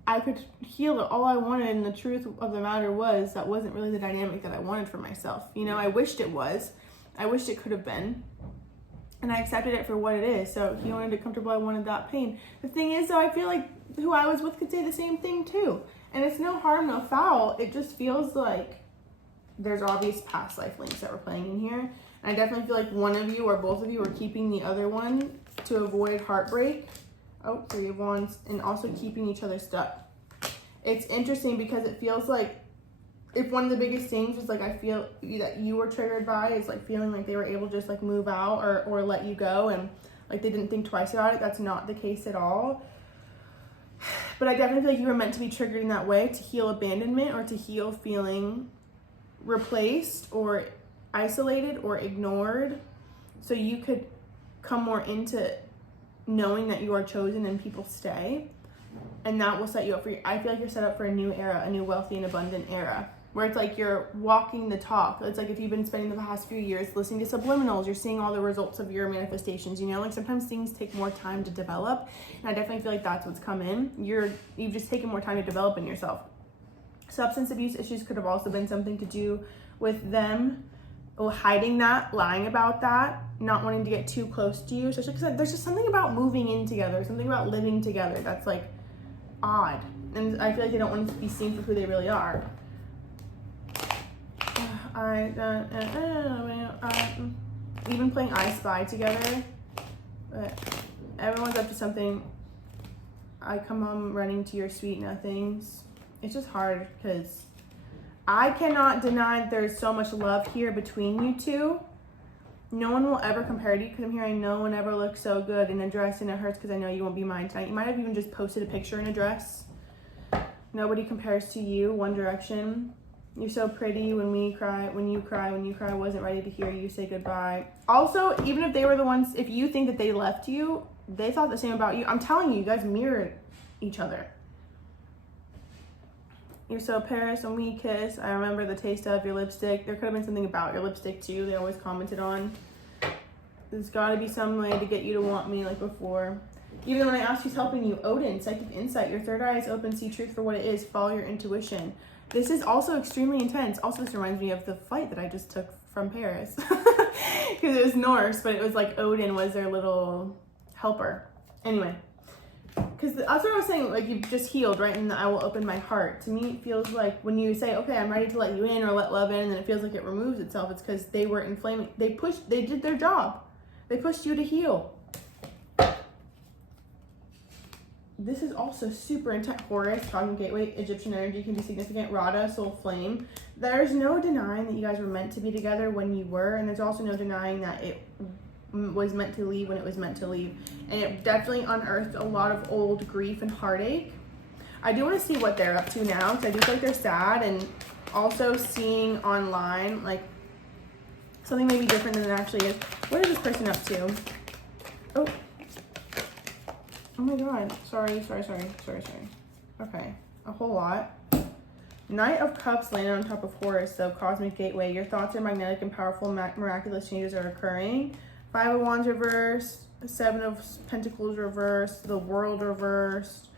I could heal it all I wanted, and the truth of the matter was that wasn't really the dynamic that I wanted for myself. You know, I wished it was. I wished it could have been. And I accepted it for what it is. So if he wanted it comfortable, I wanted that pain. The thing is, though, I feel like who I was with could say the same thing, too. And it's no harm, no foul. It just feels like there's obvious past life links that we're playing in here. And I definitely feel like one of you or both of you are keeping the other one to avoid heartbreak. Oh, 3 of Wands. And also keeping each other stuck. It's interesting because it feels like if one of the biggest things was like I feel that you were triggered by is like feeling like they were able to just like move out or let you go and like they didn't think twice about it. That's not the case at all. But I definitely feel like you were meant to be triggered in that way to heal abandonment or to heal feeling replaced or isolated or ignored, so you could come more into knowing that you are chosen and people stay. And that will set you up for, I feel like you're set up for a new era, a new wealthy and abundant era, where it's like you're walking the talk. It's like if you've been spending the past few years listening to subliminals, you're seeing all the results of your manifestations, you know, like sometimes things take more time to develop. And I definitely feel like that's what's come in. You've just taken more time to develop in yourself. Substance abuse issues could have also been something to do with them hiding that, lying about that, not wanting to get too close to you. Especially because there's just something about moving in together, something about living together that's like odd. And I feel like they don't want to be seen for who they really are. Even playing I Spy together, but everyone's up to something. I come home running to your sweet nothings. It's just hard because I cannot deny that there's so much love here between you two. No one will ever compare to you because I'm hearing no one ever looks so good in a dress, and it hurts because I know you won't be mine tonight. You might have even just posted a picture in a dress. Nobody compares to you, One Direction. You're so pretty when we cry, when you cry, wasn't ready to hear you say goodbye. Also, even if they were the ones, if you think that they left you, they thought the same about you. I'm telling you, you guys mirror each other. You're so Paris when we kiss. I remember the taste of your lipstick. There could have been something about your lipstick too. They always commented on. There's got to be some way to get you to want me like before. Even when I asked who's helping you, Odin, psychic insight. Your third eye is open. See truth for what it is. Follow your intuition. This is also extremely intense. Also, this reminds me of the flight that I just took from Paris. Because it was Norse, but it was like Odin was their little helper. Anyway. Because that's what I was saying, like you've just healed, right? And I will open my heart. To me, it feels like when you say, okay, I'm ready to let you in or let love in, and then it feels like it removes itself, it's because they were inflaming. They did their job. They pushed you to heal. This is also super intense. Horus, Cosmic Gateway, Egyptian energy can be significant. Radha, soul flame. There's no denying that you guys were meant to be together when you were, and there's also no denying that it was meant to leave when it was meant to leave. And it definitely unearthed a lot of old grief and heartache. I do want to see what they're up to now, because I do feel like they're sad, and also seeing online, like, something maybe different than it actually is. What is this person up to? Oh my god. Sorry. Okay. A whole lot. Knight of Cups landed on top of Horus, so Cosmic Gateway. Your thoughts are magnetic and powerful. Miraculous changes are occurring. 5 of Wands reversed. 7 of Pentacles reversed. The World reversed.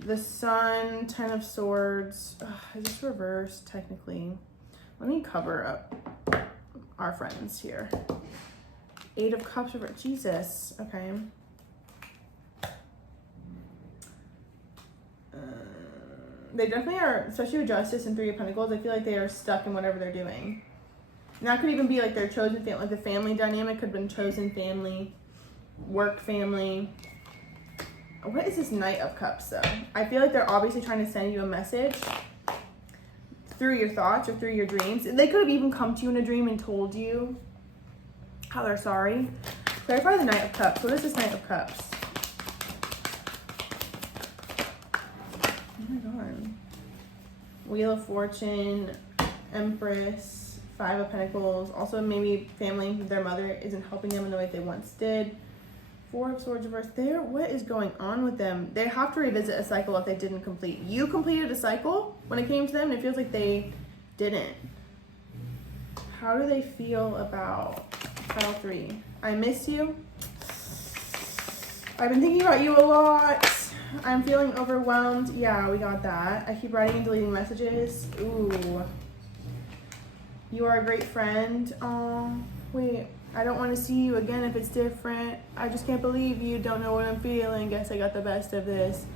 The Sun. 10 of Swords. Is this reversed technically? Let me cover up our friends here. 8 of Cups reversed. Jesus. Okay. They definitely are, especially with Justice and 3 of Pentacles, I feel like they are stuck in whatever they're doing. And that could even be like their chosen family, like the family dynamic could have been chosen family, work family. What is this Knight of Cups though? I feel like they're obviously trying to send you a message through your thoughts or through your dreams. They could have even come to you in a dream and told you how they're sorry. Clarify the Knight of Cups. What is this Knight of Cups? Oh my god. Wheel of Fortune, Empress, 5 of Pentacles. Also maybe family, their mother isn't helping them in the way they once did. 4 of Swords reversed. What is going on with them? They have to revisit a cycle if they didn't complete. You completed a cycle when it came to them, and it feels like they didn't. How do they feel about Pile 3? I miss you. I've been thinking about you a lot. I'm feeling overwhelmed. Yeah, we got that. I keep writing and deleting messages. Ooh. You are a great friend. Oh, wait. I don't want to see you again if it's different. I just can't believe you don't know what I'm feeling. Guess I got the best of this.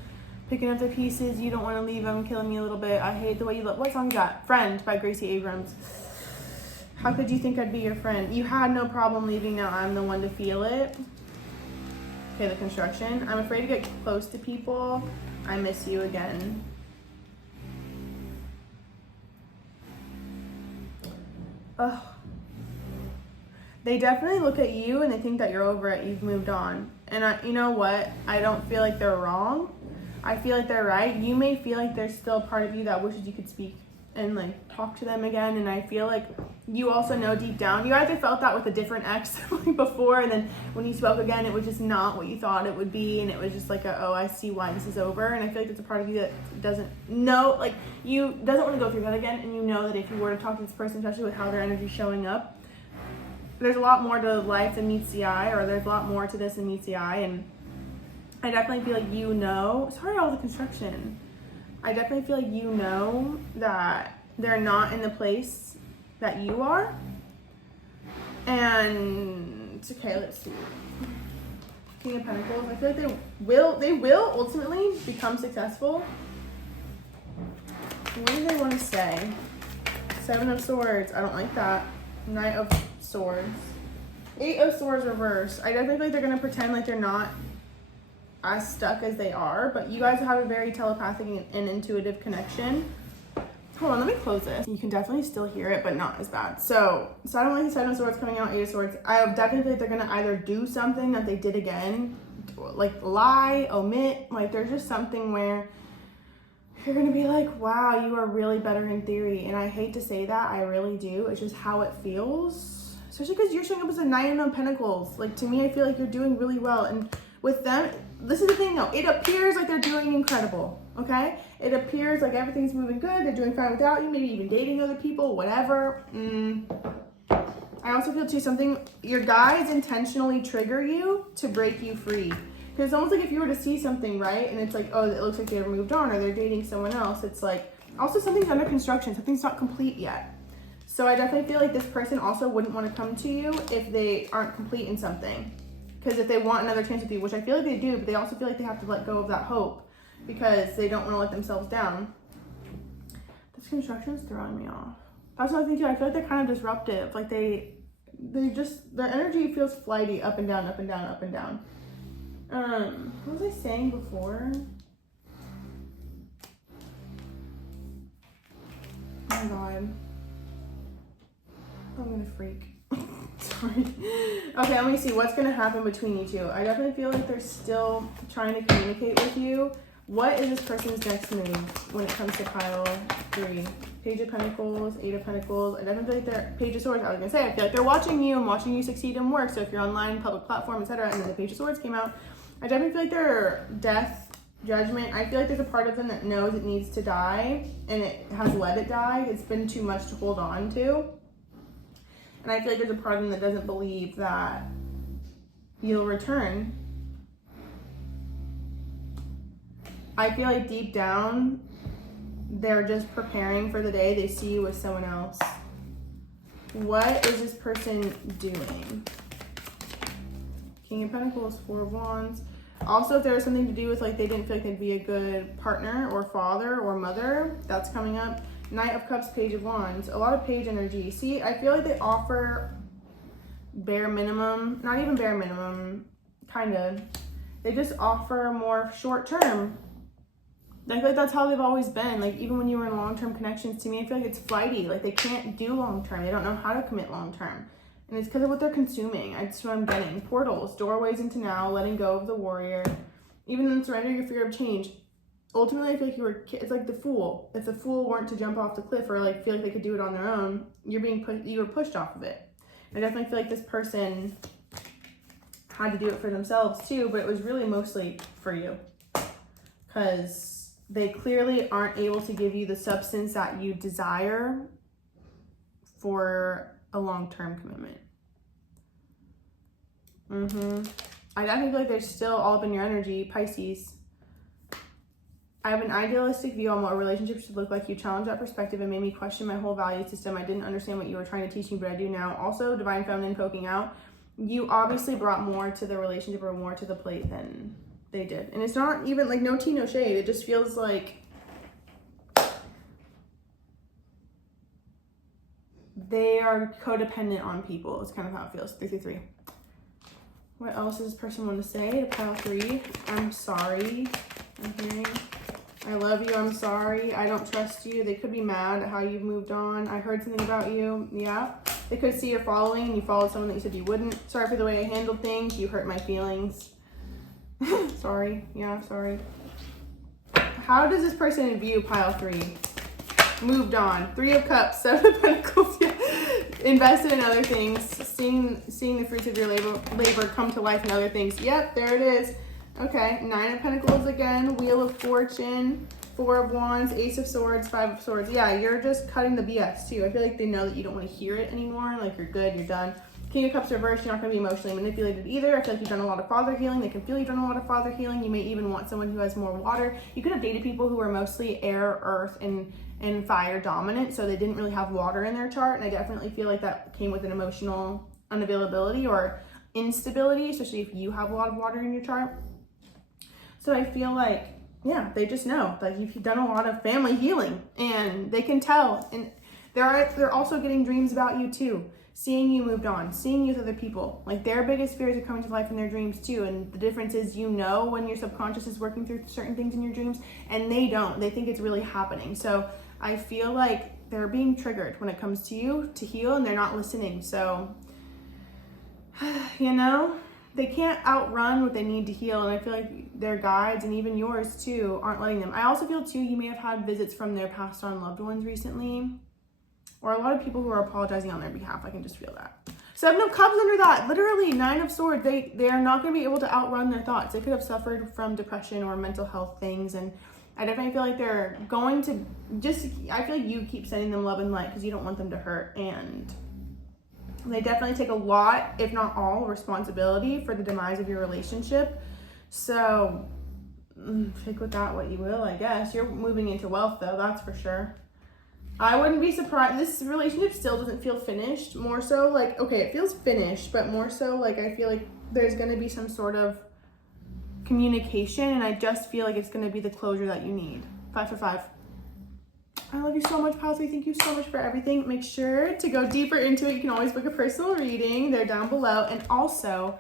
Picking up the pieces. You don't want to leave them. Killing me a little bit. I hate the way you look. What song is that? Friend by Gracie Abrams. How could you think I'd be your friend? You had no problem leaving. Now I'm the one to feel it. Okay, the construction. I'm afraid to get close to people. I miss you again. Ugh. They definitely look at you and they think that you're over it. You've moved on. And you know what? I don't feel like they're wrong. I feel like they're right. You may feel like there's still a part of you that wishes you could speak and like talk to them again. And I feel like you also know deep down, you either felt that with a different ex like before, and then when you spoke again, it was just not what you thought it would be, and it was just like oh, I see why this is over. And I feel like there's a part of you that doesn't know, like you doesn't want to go through that again, and you know that if you were to talk to this person, especially with how their energy's showing up, there's a lot more to life than meets the eye, or there's a lot more to this than meets the eye. And I definitely feel like you know, sorry all the construction, I definitely feel like you know that they're not in the place that you are. And okay, let's see. King of Pentacles. I feel like they will ultimately become successful. What do they want to say? 7 of Swords. I don't like that. Knight of Swords. 8 of Swords reverse. I definitely feel like they're gonna pretend like they're not as stuck as they are, but you guys have a very telepathic and intuitive connection. Hold on, let me close this. You can definitely still hear it, but not as bad. So I don't like the 7 of Swords coming out, 8 of Swords. I definitely feel like they're gonna either do something that they did again, like lie, omit, like there's just something where you're going to be like, wow, you are really better in theory. And I hate to say that, I really do. It's just how it feels. Especially because you're showing up as a 9 of Pentacles. Like, to me, I feel like you're doing really well. And with them, this is the thing though, it appears like they're doing incredible, okay? It appears like everything's moving good, they're doing fine without you, maybe even dating other people, whatever. I also feel too, your guides intentionally trigger you to break you free. Because it's almost like if you were to see something, right, and it's like, oh, it looks like they're moved on or they're dating someone else, it's like, also something's under construction, something's not complete yet. So I definitely feel like this person also wouldn't want to come to you if they aren't complete in something. Because if they want another chance with you, which I feel like they do, but they also feel like they have to let go of that hope because they don't want to let themselves down. This construction is throwing me off. That's another thing too. I feel like they're kind of disruptive. Like they just, their energy feels flighty, up and down, up and down, up and down. What was I saying before? Oh my God. I'm gonna freak. Sorry. Okay, let me see what's gonna happen between you two. I definitely feel like they're still trying to communicate with you. What is this person's next move when it comes to pile 3? Page of Pentacles, 8 of Pentacles. I definitely feel like they're Page of Swords. I was gonna say, I feel like they're watching you and watching you succeed in work. So if you're online, public platform, etc., and then the Page of Swords came out, I definitely feel like they're death, judgment. I feel like there's a part of them that knows it needs to die and it has let it die. It's been too much to hold on to. And I feel like there's a part of them that doesn't believe that you'll return. I feel like deep down, they're just preparing for the day they see you with someone else. What is this person doing? King of Pentacles, 4 of Wands. Also, if there was something to do with like they didn't feel like they'd be a good partner or father or mother, that's coming up. Knight of Cups, Page of Wands. A lot of page energy. See, I feel like they offer bare minimum, not even bare minimum, kind of. They just offer more short term. I feel like that's how they've always been. Like even when you were in long-term connections, to me, I feel like it's flighty. Like they can't do long-term. They don't know how to commit long-term. And it's because of what they're consuming. That's what I'm getting. Portals, doorways into now, letting go of the warrior. Even then surrendering your fear of change. Ultimately, I feel like it's like the Fool. If the Fool weren't to jump off the cliff or like feel like they could do it on their own, you were pushed off of it. I definitely feel like this person had to do it for themselves too, but it was really mostly for you. Because they clearly aren't able to give you the substance that you desire for a long-term commitment. I definitely feel like they're still all up in your energy, Pisces. I have an idealistic view on what a relationship should look like. You challenge that perspective and made me question my whole value system. I didn't understand what you were trying to teach me, but I do now. Also, Divine Feminine poking out. You obviously brought more to the relationship or more to the plate than they did. And it's not even like no tea, no shade. It just feels like they are codependent on people. It's kind of how it feels. 333. What else does this person want to say to pile 3? I'm sorry. I'm hearing. I love you, I'm sorry, I don't trust you. They could be mad at how you've moved on. I heard something about you. Yeah. They could see you're following and you followed someone that you said you wouldn't. Sorry for the way I handled things. You hurt my feelings. Sorry. Yeah, sorry. How does this person view pile 3? Moved on. 3 of Cups, 7 of Pentacles. Yeah. Invested in other things. Seeing the fruits of your labor come to life in other things. Yep, there it is. Okay, 9 of Pentacles again, Wheel of Fortune, 4 of Wands, Ace of Swords, 5 of Swords. Yeah, you're just cutting the BS too. I feel like they know that you don't want to hear it anymore. Like you're good, you're done. King of Cups reversed, you're not going to be emotionally manipulated either. I feel like you've done a lot of father healing. They can feel you've done a lot of father healing. You may even want someone who has more water. You could have dated people who were mostly air, earth, and fire dominant, so they didn't really have water in their chart. And I definitely feel like that came with an emotional unavailability or instability, especially if you have a lot of water in your chart. So I feel like, yeah, they just know, like you've done a lot of family healing and they can tell. And they're also getting dreams about you too. Seeing you moved on, seeing you with other people. Like their biggest fears are coming to life in their dreams too. And the difference is, you know, when your subconscious is working through certain things in your dreams and they don't, they think it's really happening. So I feel like they're being triggered when it comes to you to heal and they're not listening. So, you know, they can't outrun what they need to heal, and I feel like their guides, and even yours too, aren't letting them. I also feel too, you may have had visits from their passed on loved ones recently, or a lot of people who are apologizing on their behalf. I can just feel that. Seven of Cups under that, literally 9 of Swords. They are not going to be able to outrun their thoughts. They could have suffered from depression or mental health things, and I definitely feel like they're going to just, I feel like you keep sending them love and light because you don't want them to hurt, and they definitely take a lot, if not all, responsibility for the demise of your relationship. So take with that what you will, I guess. You're moving into wealth though, that's for sure. I wouldn't be surprised. This relationship still doesn't feel finished. More so like, okay, it feels finished, but more so like I feel like there's going to be some sort of communication, and I just feel like it's going to be the closure that you need. 5 for 5. I love you so much, Paisley. Thank you so much for everything. Make sure to go deeper into it. You can always book a personal reading. They're down below. And also,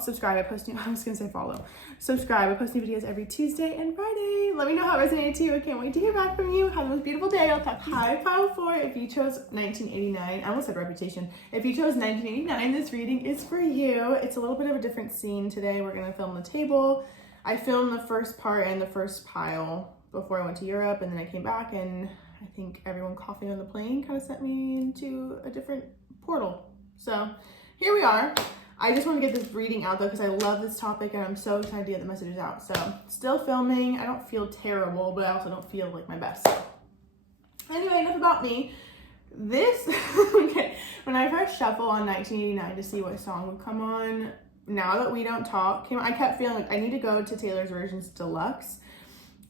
subscribe. I was going to say follow. Subscribe. I post new videos every Tuesday and Friday. Let me know how it resonated to you. I can't wait to hear back from you. Have a beautiful day. I'll talk to you. High pile 4 if you chose 1989. I almost said reputation. If you chose 1989, this reading is for you. It's a little bit of a different scene today. We're going to film the table. I filmed the first part and the first pile before I went to Europe, and then I came back, and I think everyone coughing on the plane kind of sent me into a different portal. So here we are. I just want to get this reading out though because I love this topic, and I'm so excited to get the messages out. So still filming. I don't feel terrible, but I also don't feel like my best. Anyway, enough about me. This, okay, when I first shuffle on 1989 to see what song would come on, Now That We Don't Talk came, I kept feeling like I need to go to Taylor's Versions Deluxe.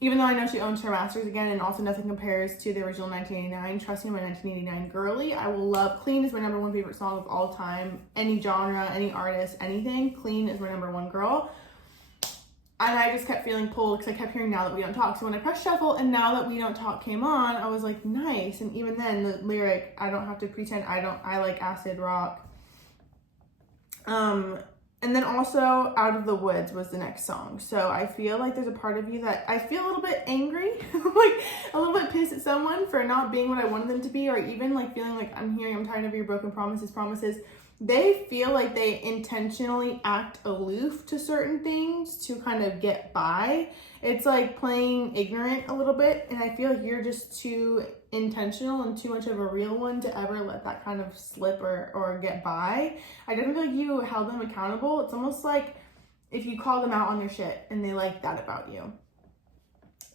Even though I know she owns her masters again, and also nothing compares to the original 1989. Trust me, my 1989 girly. I will love Clean is my #1 favorite song of all time. Any genre, any artist, anything. Clean is my #1 girl. And I just kept feeling pulled because I kept hearing Now That We Don't Talk. So when I pressed shuffle and Now That We Don't Talk came on, I was like, nice. And even then, the lyric, I don't have to pretend I like acid rock. And then also Out of the Woods was the next song. So I feel like there's a part of you that I feel a little bit angry, like a little bit pissed at someone for not being what I wanted them to be, or even like feeling like I'm tired of your broken promises. They feel like they intentionally act aloof to certain things to kind of get by. It's like playing ignorant a little bit, and I feel like you're just too intentional and too much of a real one to ever let that kind of slip or get by. I definitely feel like you held them accountable. It's almost like if you call them out on their shit and they like that about you.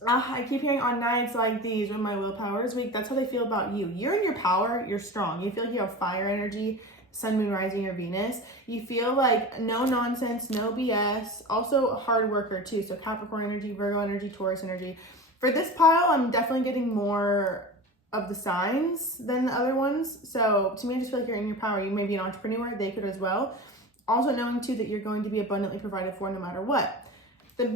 I keep hearing on nights like these when my willpower is weak, that's how they feel about you. You're in your power, you're strong. You feel like you have fire energy, sun, moon, rising, or Venus. You feel like no nonsense, no BS. Also a hard worker too. So Capricorn energy, Virgo energy, Taurus energy. For this pile, I'm definitely getting more of the signs than the other ones. So to me, I just feel like you're in your power. You may be an entrepreneur, they could as well. Also knowing too that you're going to be abundantly provided for no matter what. The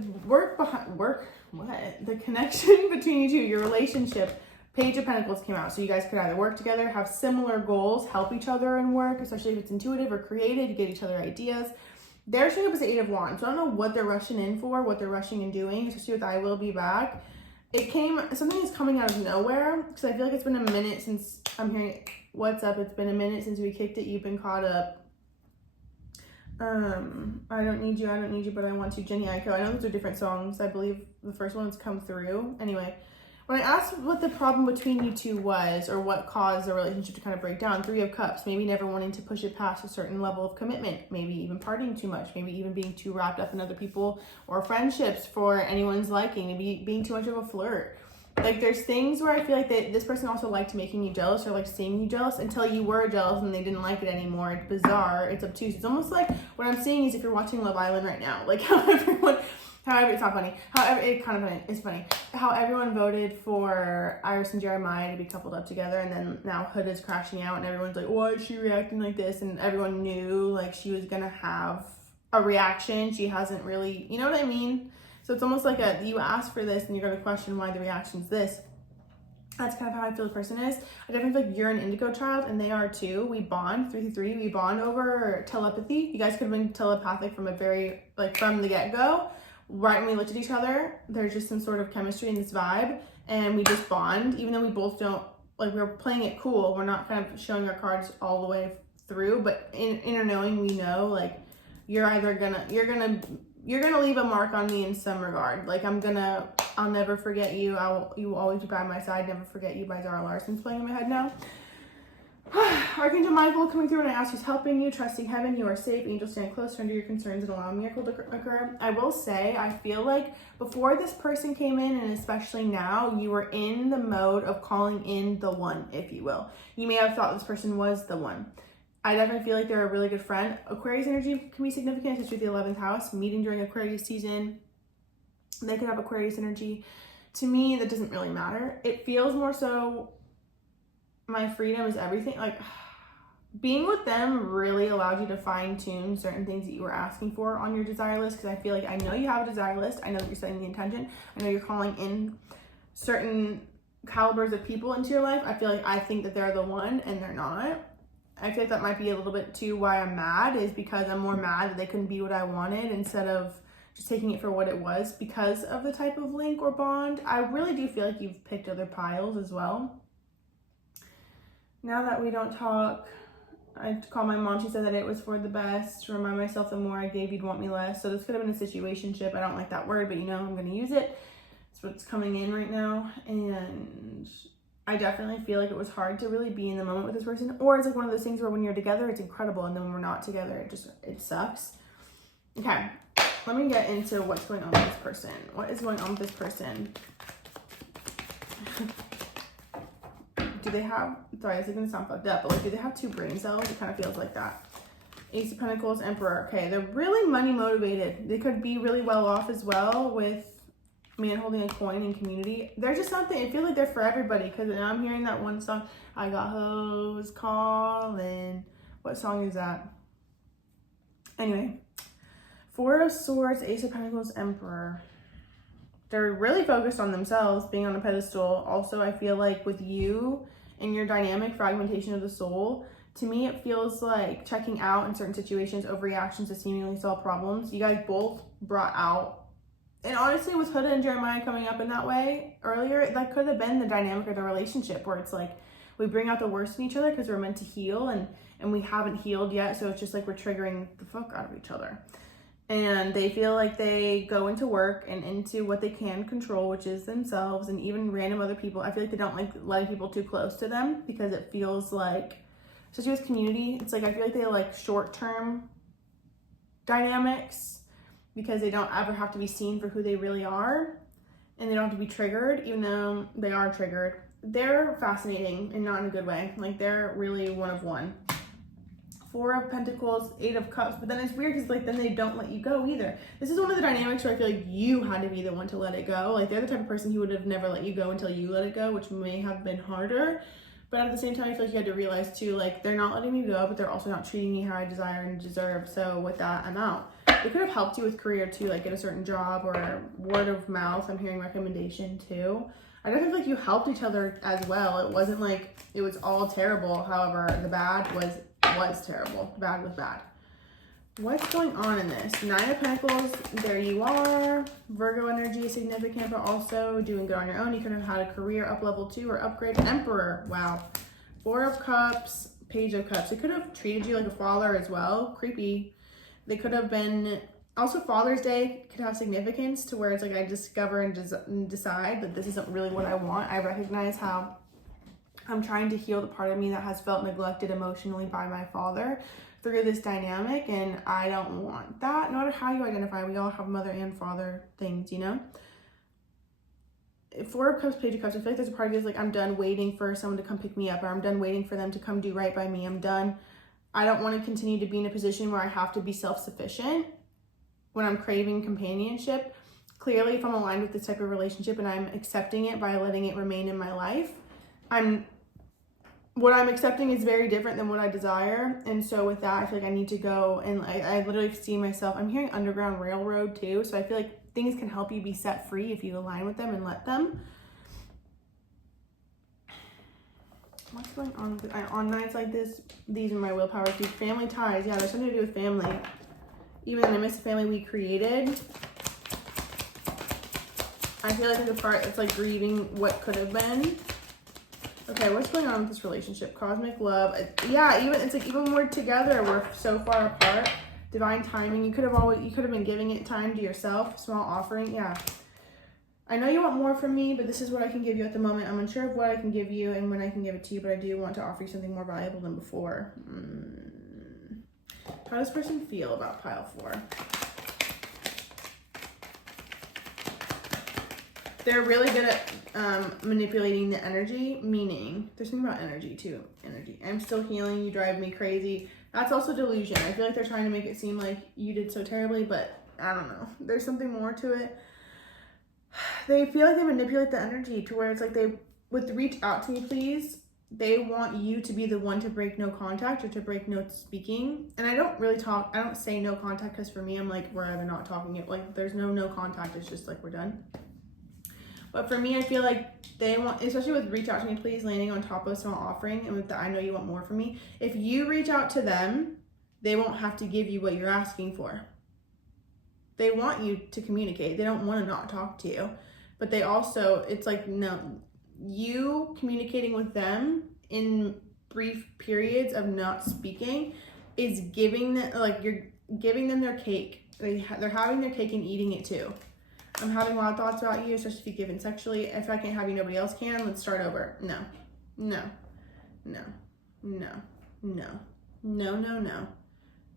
the connection between you two, your relationship, Page of Pentacles came out. So you guys could either work together, have similar goals, help each other in work, especially if it's intuitive or creative, you get each other ideas. They're showing up as the 8 of Wands. So I don't know what they're rushing in for, what they're rushing and doing, especially with I Will Be Back. Something is coming out of nowhere, because I feel like it's been a minute since I'm hearing what's up. It's been a minute since we kicked it. You've been caught up. I don't need you, but I want you, Jenny Aiko. I know those are different songs. I believe the first one's Come Through. Anyway, when I asked what the problem between you two was, or what caused the relationship to kind of break down, 3 of Cups, maybe never wanting to push it past a certain level of commitment, maybe even partying too much, maybe even being too wrapped up in other people or friendships for anyone's liking, maybe being too much of a flirt. Like there's things where I feel like this person also liked making you jealous or like seeing you jealous until you were jealous and they didn't like it anymore. It's bizarre. It's obtuse. It's almost like what I'm seeing is if you're watching Love Island right now, like how everyone, it's not funny. However, it's funny. How everyone voted for Iris and Jeremiah to be coupled up together, and then now Hood is crashing out and everyone's like, why is she reacting like this? And everyone knew like she was gonna have a reaction. She hasn't really, you know what I mean? So it's almost like you ask for this and you're going to question why the reaction's this. That's kind of how I feel the person is. I definitely feel like you're an indigo child and they are too. We bond, 3-3, we bond over telepathy. You guys could have been telepathic from from the get-go. Right when we looked at each other, there's just some sort of chemistry in this vibe and we just bond, even though we both don't, like we're playing it cool. We're not kind of showing our cards all the way through, but in inner knowing, we know like you're gonna leave a mark on me in some regard. Like I'll never forget you. You will always be by my side. Never Forget You by Zara Larson's playing in my head now. Archangel Michael coming through, and I ask who's helping you, trusting heaven, you are safe, angels stand close, surrender your concerns and allow a miracle to occur. I will say, I feel like before this person came in, and especially now, you were in the mode of calling in the one, if you will. You may have thought this person was the one. I definitely feel like they're a really good friend. Aquarius energy can be significant, especially the 11th house, meeting during Aquarius season. They could have Aquarius energy. To me, that doesn't really matter. It feels more so my freedom is everything. Like being with them really allowed you to fine tune certain things that you were asking for on your desire list. Because I feel like I know you have a desire list. I know that you're setting the intention. I know you're calling in certain calibers of people into your life. I think that they're the one and they're not. I feel like that might be a little bit too why I'm mad, is because I'm more mad that they couldn't be what I wanted instead of just taking it for what it was because of the type of link or bond. I really do feel like you've picked other piles as well. Now that we don't talk, I called my mom. She said that it was for the best. To remind myself, the more I gave, you'd want me less. So this could have been a situationship. I don't like that word, but you know I'm going to use it. That's what's coming in right now. And I definitely feel like it was hard to really be in the moment with this person. Or it's like one of those things where when you're together, it's incredible. And then when we're not together, it sucks. Okay, let me get into what's going on with this person. What is going on with this person? Do they have, sorry, this is going to sound fucked up, but like, do they have two brain cells? It kind of feels like that. Ace of Pentacles, Emperor. Okay, they're really money motivated. They could be really well off as well with man holding a coin in community. They're just something, I feel like they're for everybody, because now I'm hearing that one song, I got hoes calling. What song is that? Anyway, Four of Swords, Ace of Pentacles, Emperor. They're really focused on themselves, being on a pedestal. Also, I feel like with you and your dynamic fragmentation of the soul, to me, it feels like checking out in certain situations, overreactions to seemingly solve problems. You guys both brought out, and honestly, with Huda and Jeremiah coming up in that way earlier, that could have been the dynamic of the relationship, where it's like we bring out the worst in each other because we're meant to heal, and we haven't healed yet. So it's just like we're triggering the fuck out of each other. And they feel like they go into work and into what they can control, which is themselves and even random other people. I feel like they don't like letting people too close to them, because it feels like, especially with community, it's like I feel like they like short-term dynamics, because they don't ever have to be seen for who they really are, and they don't have to be triggered, even though they are triggered. They're fascinating and not in a good way. Like they're really one of one. Four of Pentacles, Eight of Cups, but then it's weird because like then they don't let you go either. This is one of the dynamics where I feel like you had to be the one to let it go. Like they're the type of person who would have never let you go until you let it go, which may have been harder. But at the same time, I feel like you had to realize too, like they're not letting me go, but they're also not treating me how I desire and deserve. So with that, I'm out. They could have helped you with career too, like get a certain job or word of mouth. I'm hearing recommendation too. I definitely feel like you helped each other as well. It wasn't like it was all terrible. However, the bad was terrible. The bad was bad. What's going on in this? Nine of Pentacles, there you are. Virgo energy is significant, but also doing good on your own. You could have had a career up level 2 or upgrade. Emperor, wow. Four of Cups, Page of Cups. They could have treated you like a father as well. Creepy. They could have been, also Father's Day could have significance to where it's like I discover and decide that this isn't really what I want. I recognize how I'm trying to heal the part of me that has felt neglected emotionally by my father through this dynamic, and I don't want that. No matter how you identify, we all have mother and father things, you know? Four of Cups, Page of Cups, I feel like there's a part of you that's like, I'm done waiting for someone to come pick me up, or I'm done waiting for them to come do right by me. I'm done. I don't want to continue to be in a position where I have to be self-sufficient when I'm craving companionship. Clearly, if I'm aligned with this type of relationship and I'm accepting it by letting it remain in my life, what I'm accepting is very different than what I desire. And so with that, I feel like I need to go, and I literally see myself, I'm hearing Underground Railroad too. So I feel like things can help you be set free if you align with them and let them. What's going on with, on nights like this, these are my willpower. Dude, family ties. Yeah, there's something to do with family. Even in the midst of family we created, I feel like there's a part that's like grieving what could have been. Okay, what's going on with this relationship? Cosmic love. Yeah, even it's like even when we're together, we're so far apart. Divine timing. You could have been giving it time to yourself. Small offering. Yeah. I know you want more from me, but this is what I can give you at the moment. I'm unsure of what I can give you and when I can give it to you, but I do want to offer you something more valuable than before. How does this person feel about pile 4? They're really good at manipulating the energy, meaning there's something about energy too. Energy. I'm still healing. You drive me crazy. That's also delusion. I feel like they're trying to make it seem like you did so terribly, but I don't know. There's something more to it. They feel like they manipulate the energy to where it's like they would reach out to me, please. They want you to be the one to break no contact or to break no speaking. And I don't really talk. I don't say no contact because for me, I'm like, we're either not talking it. Like there's no contact. It's just like we're done. But for me, I feel like they want, especially with reach out to me, please, landing on top of a small offering, and with the I know you want more from me. If you reach out to them, they won't have to give you what you're asking for. They want you to communicate. They don't want to not talk to you. But they also, it's like, no, you communicating with them in brief periods of not speaking is giving them, like, you're giving them their cake. They're having their cake and eating it too. I'm having wild thoughts about you, especially if you've given sexually. If I can't have you, nobody else can. Let's start over. No, no, no, no, no, no, no, no, no,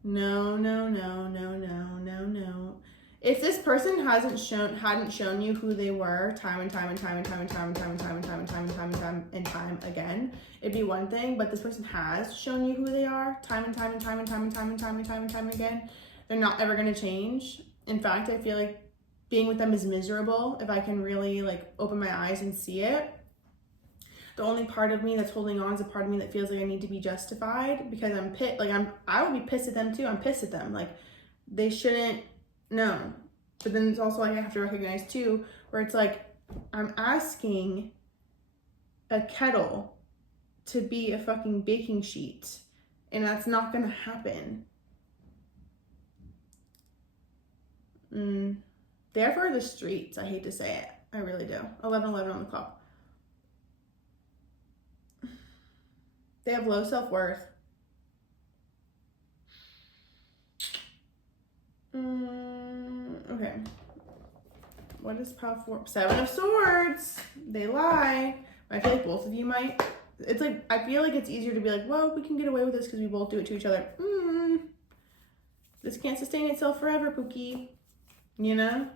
no, no, no, no, no, no. If this person hadn't shown you who they were time and time again, it'd be one thing. But this person has shown you who they are time and time again. They're not ever gonna change. In fact, I feel like being with them is miserable if I can really like open my eyes and see it. The only part of me that's holding on is a part of me that feels like I need to be justified because I'm pissed. Like I would be pissed at them too. I'm pissed at them. Like they shouldn't know. But then it's also like I have to recognize too, where it's like I'm asking a kettle to be a fucking baking sheet, and that's not gonna happen. They're for the streets. I hate to say it. I really do. 11:11 on the clock. They have low self-worth. Okay. What is pile 4? 7 of Swords. They lie. I feel like both of you might. It's like, I feel like it's easier to be like, well, we can get away with this because we both do it to each other. This can't sustain itself forever, Pookie. You know?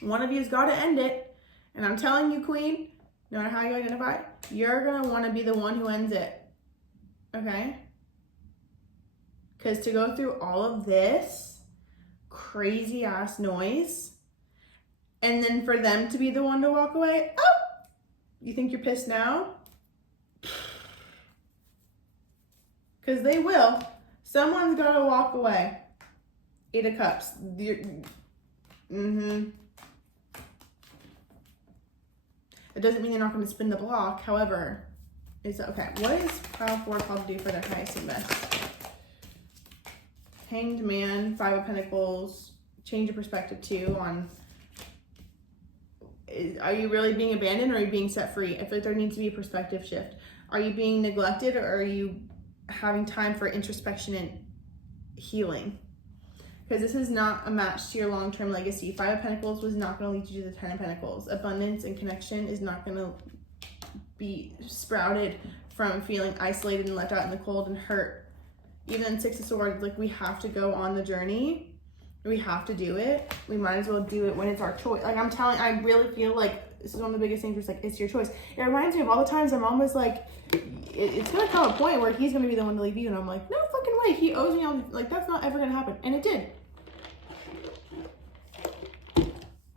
One of you's got to end it. And I'm telling you, Queen, no matter how you identify, you're going to want to be the one who ends it. Okay? Because to go through all of this crazy ass noise and then for them to be the one to walk away, oh, you think you're pissed now? Because they will. Someone's got to walk away. 8 of Cups. It doesn't mean they're not going to spin the block. However, it's okay. What is pile 4 called to do for their highest and best? Hanged Man, 5 of Pentacles. Change of perspective too on, are you really being abandoned or are you being set free? I feel like there needs to be a perspective shift. Are you being neglected or are you having time for introspection and healing? Because this is not a match to your long-term legacy. 5 of Pentacles was not going to lead you to the 10 of Pentacles. Abundance and connection is not going to be sprouted from feeling isolated and left out in the cold and hurt. Even 6 of Swords, like we have to go on the journey. We have to do it. We might as well do it when it's our choice. Like I really feel like this is one of the biggest things. It's like, it's your choice. It reminds me of all the times I'm almost like, it's going to come a point where he's going to be the one to leave you. And I'm like, no fucking way. He owes me all, like that's not ever going to happen. And it did.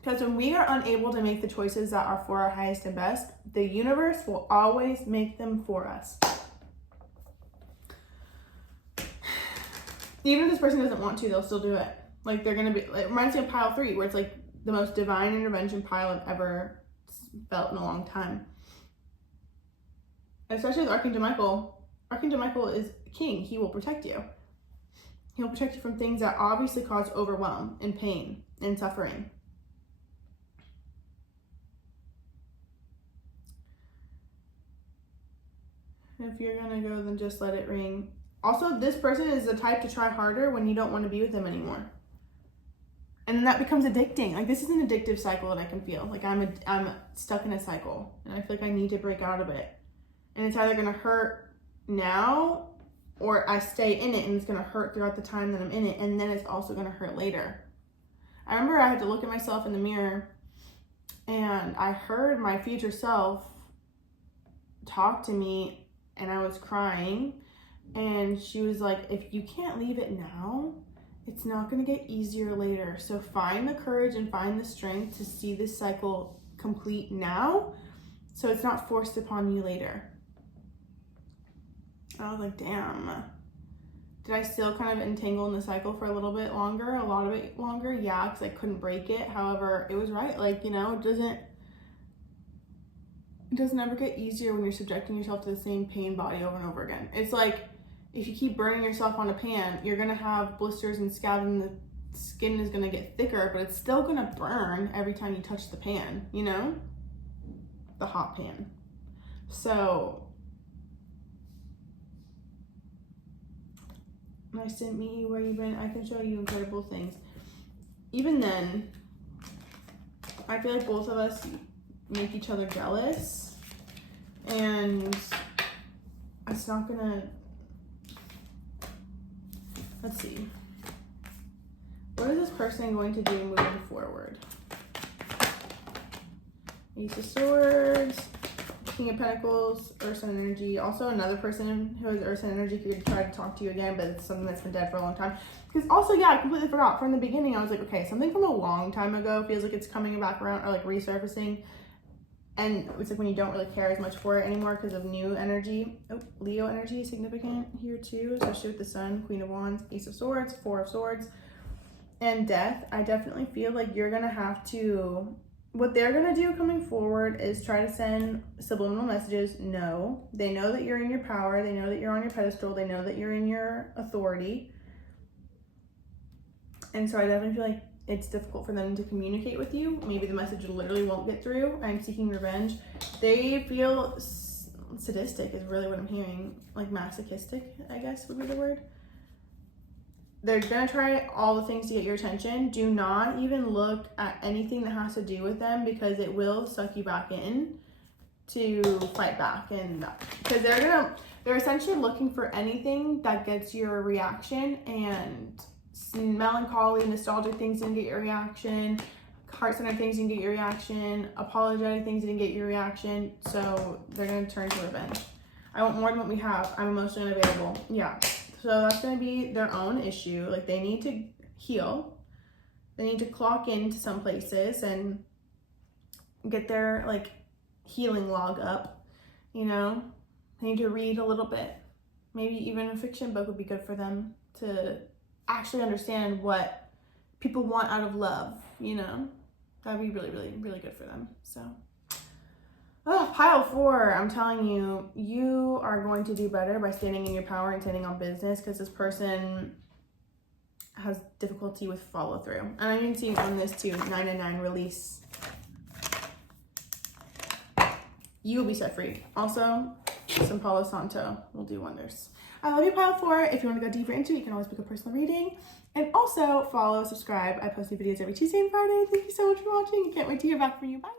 Because when we are unable to make the choices that are for our highest and best, the universe will always make them for us. Even if this person doesn't want to, they'll still do it. Like they're going to be, it reminds me of pile 3, where it's like the most divine intervention pile I've ever felt in a long time. Especially with Archangel Michael. Archangel Michael is king. He will protect you. He'll protect you from things that obviously cause overwhelm and pain and suffering. If you're going to go, then just let it ring. Also, this person is the type to try harder when you don't want to be with them anymore. And then that becomes addicting. Like, this is an addictive cycle that I can feel. Like, I'm stuck in a cycle, and I feel like I need to break out of it. And it's either going to hurt now, or I stay in it and it's going to hurt throughout the time that I'm in it, and then it's also going to hurt later. I remember I had to look at myself in the mirror, and I heard my future self talk to me, and I was crying, and she was like, if you can't leave it now, it's not going to get easier later. So find the courage and find the strength to see this cycle complete now, so it's not forced upon you later. I was like, damn. Did I still kind of entangle in the cycle for a little bit longer, a lot of it longer? Yeah, because I couldn't break it. However, it was right. Like, you know, it doesn't ever get easier when you're subjecting yourself to the same pain body over and over again. It's like, if you keep burning yourself on a pan, you're going to have blisters and scabs, and the skin is going to get thicker, but it's still going to burn every time you touch the pan, you know? The hot pan. So, nice to meet you where you've been. I can show you incredible things. Even then, I feel like both of us make each other jealous, and it's not gonna, let's see. What is this person going to do moving forward? Ace of Swords, King of Pentacles, Earth Sun energy. Also, another person who has Earth Sun energy could try to talk to you again, but it's something that's been dead for a long time. Because also, yeah, I completely forgot. From the beginning, I was like, okay, something from a long time ago feels like it's coming back around, or like resurfacing. And it's like when you don't really care as much for it anymore because of new energy. Oh, Leo energy is significant here too, especially with the Sun, Queen of Wands, Ace of Swords, Four of Swords, and Death. I definitely feel like you're going to have to, what they're going to do coming forward is try to send subliminal messages. No, they know that you're in your power. They know that you're on your pedestal. They know that you're in your authority. And so I definitely feel like it's difficult for them to communicate with you. Maybe the message literally won't get through. I'm seeking revenge. They feel sadistic is really what I'm hearing. Like masochistic, I guess would be the word. They're gonna try all the things to get your attention. Do not even look at anything that has to do with them, because it will suck you back in to fight back. And because they're essentially looking for anything that gets your reaction, and melancholy, nostalgic things didn't get your reaction, heart-centered things didn't get your reaction, apologetic things didn't get your reaction, so they're going to turn to revenge. I want more than what we have. I'm emotionally unavailable. Yeah, so that's going to be their own issue. Like, they need to heal. They need to clock into some places and get their, like, healing log up, you know? They need to read a little bit. Maybe even a fiction book would be good for them to actually understand what people want out of love, you know? That'd be really, really, really good for them. So, pile 4, I'm telling you, you are going to do better by standing in your power and standing on business, because this person has difficulty with follow through. And I'm even seeing on this too, 999 release. You will be set free. Also, some Palo Santo will do wonders. I love you, pile 4. If you want to go deeper into it, you can always book a personal reading. And also follow, subscribe. I post new videos every Tuesday and Friday. Thank you so much for watching. I can't wait to hear back from you. Bye.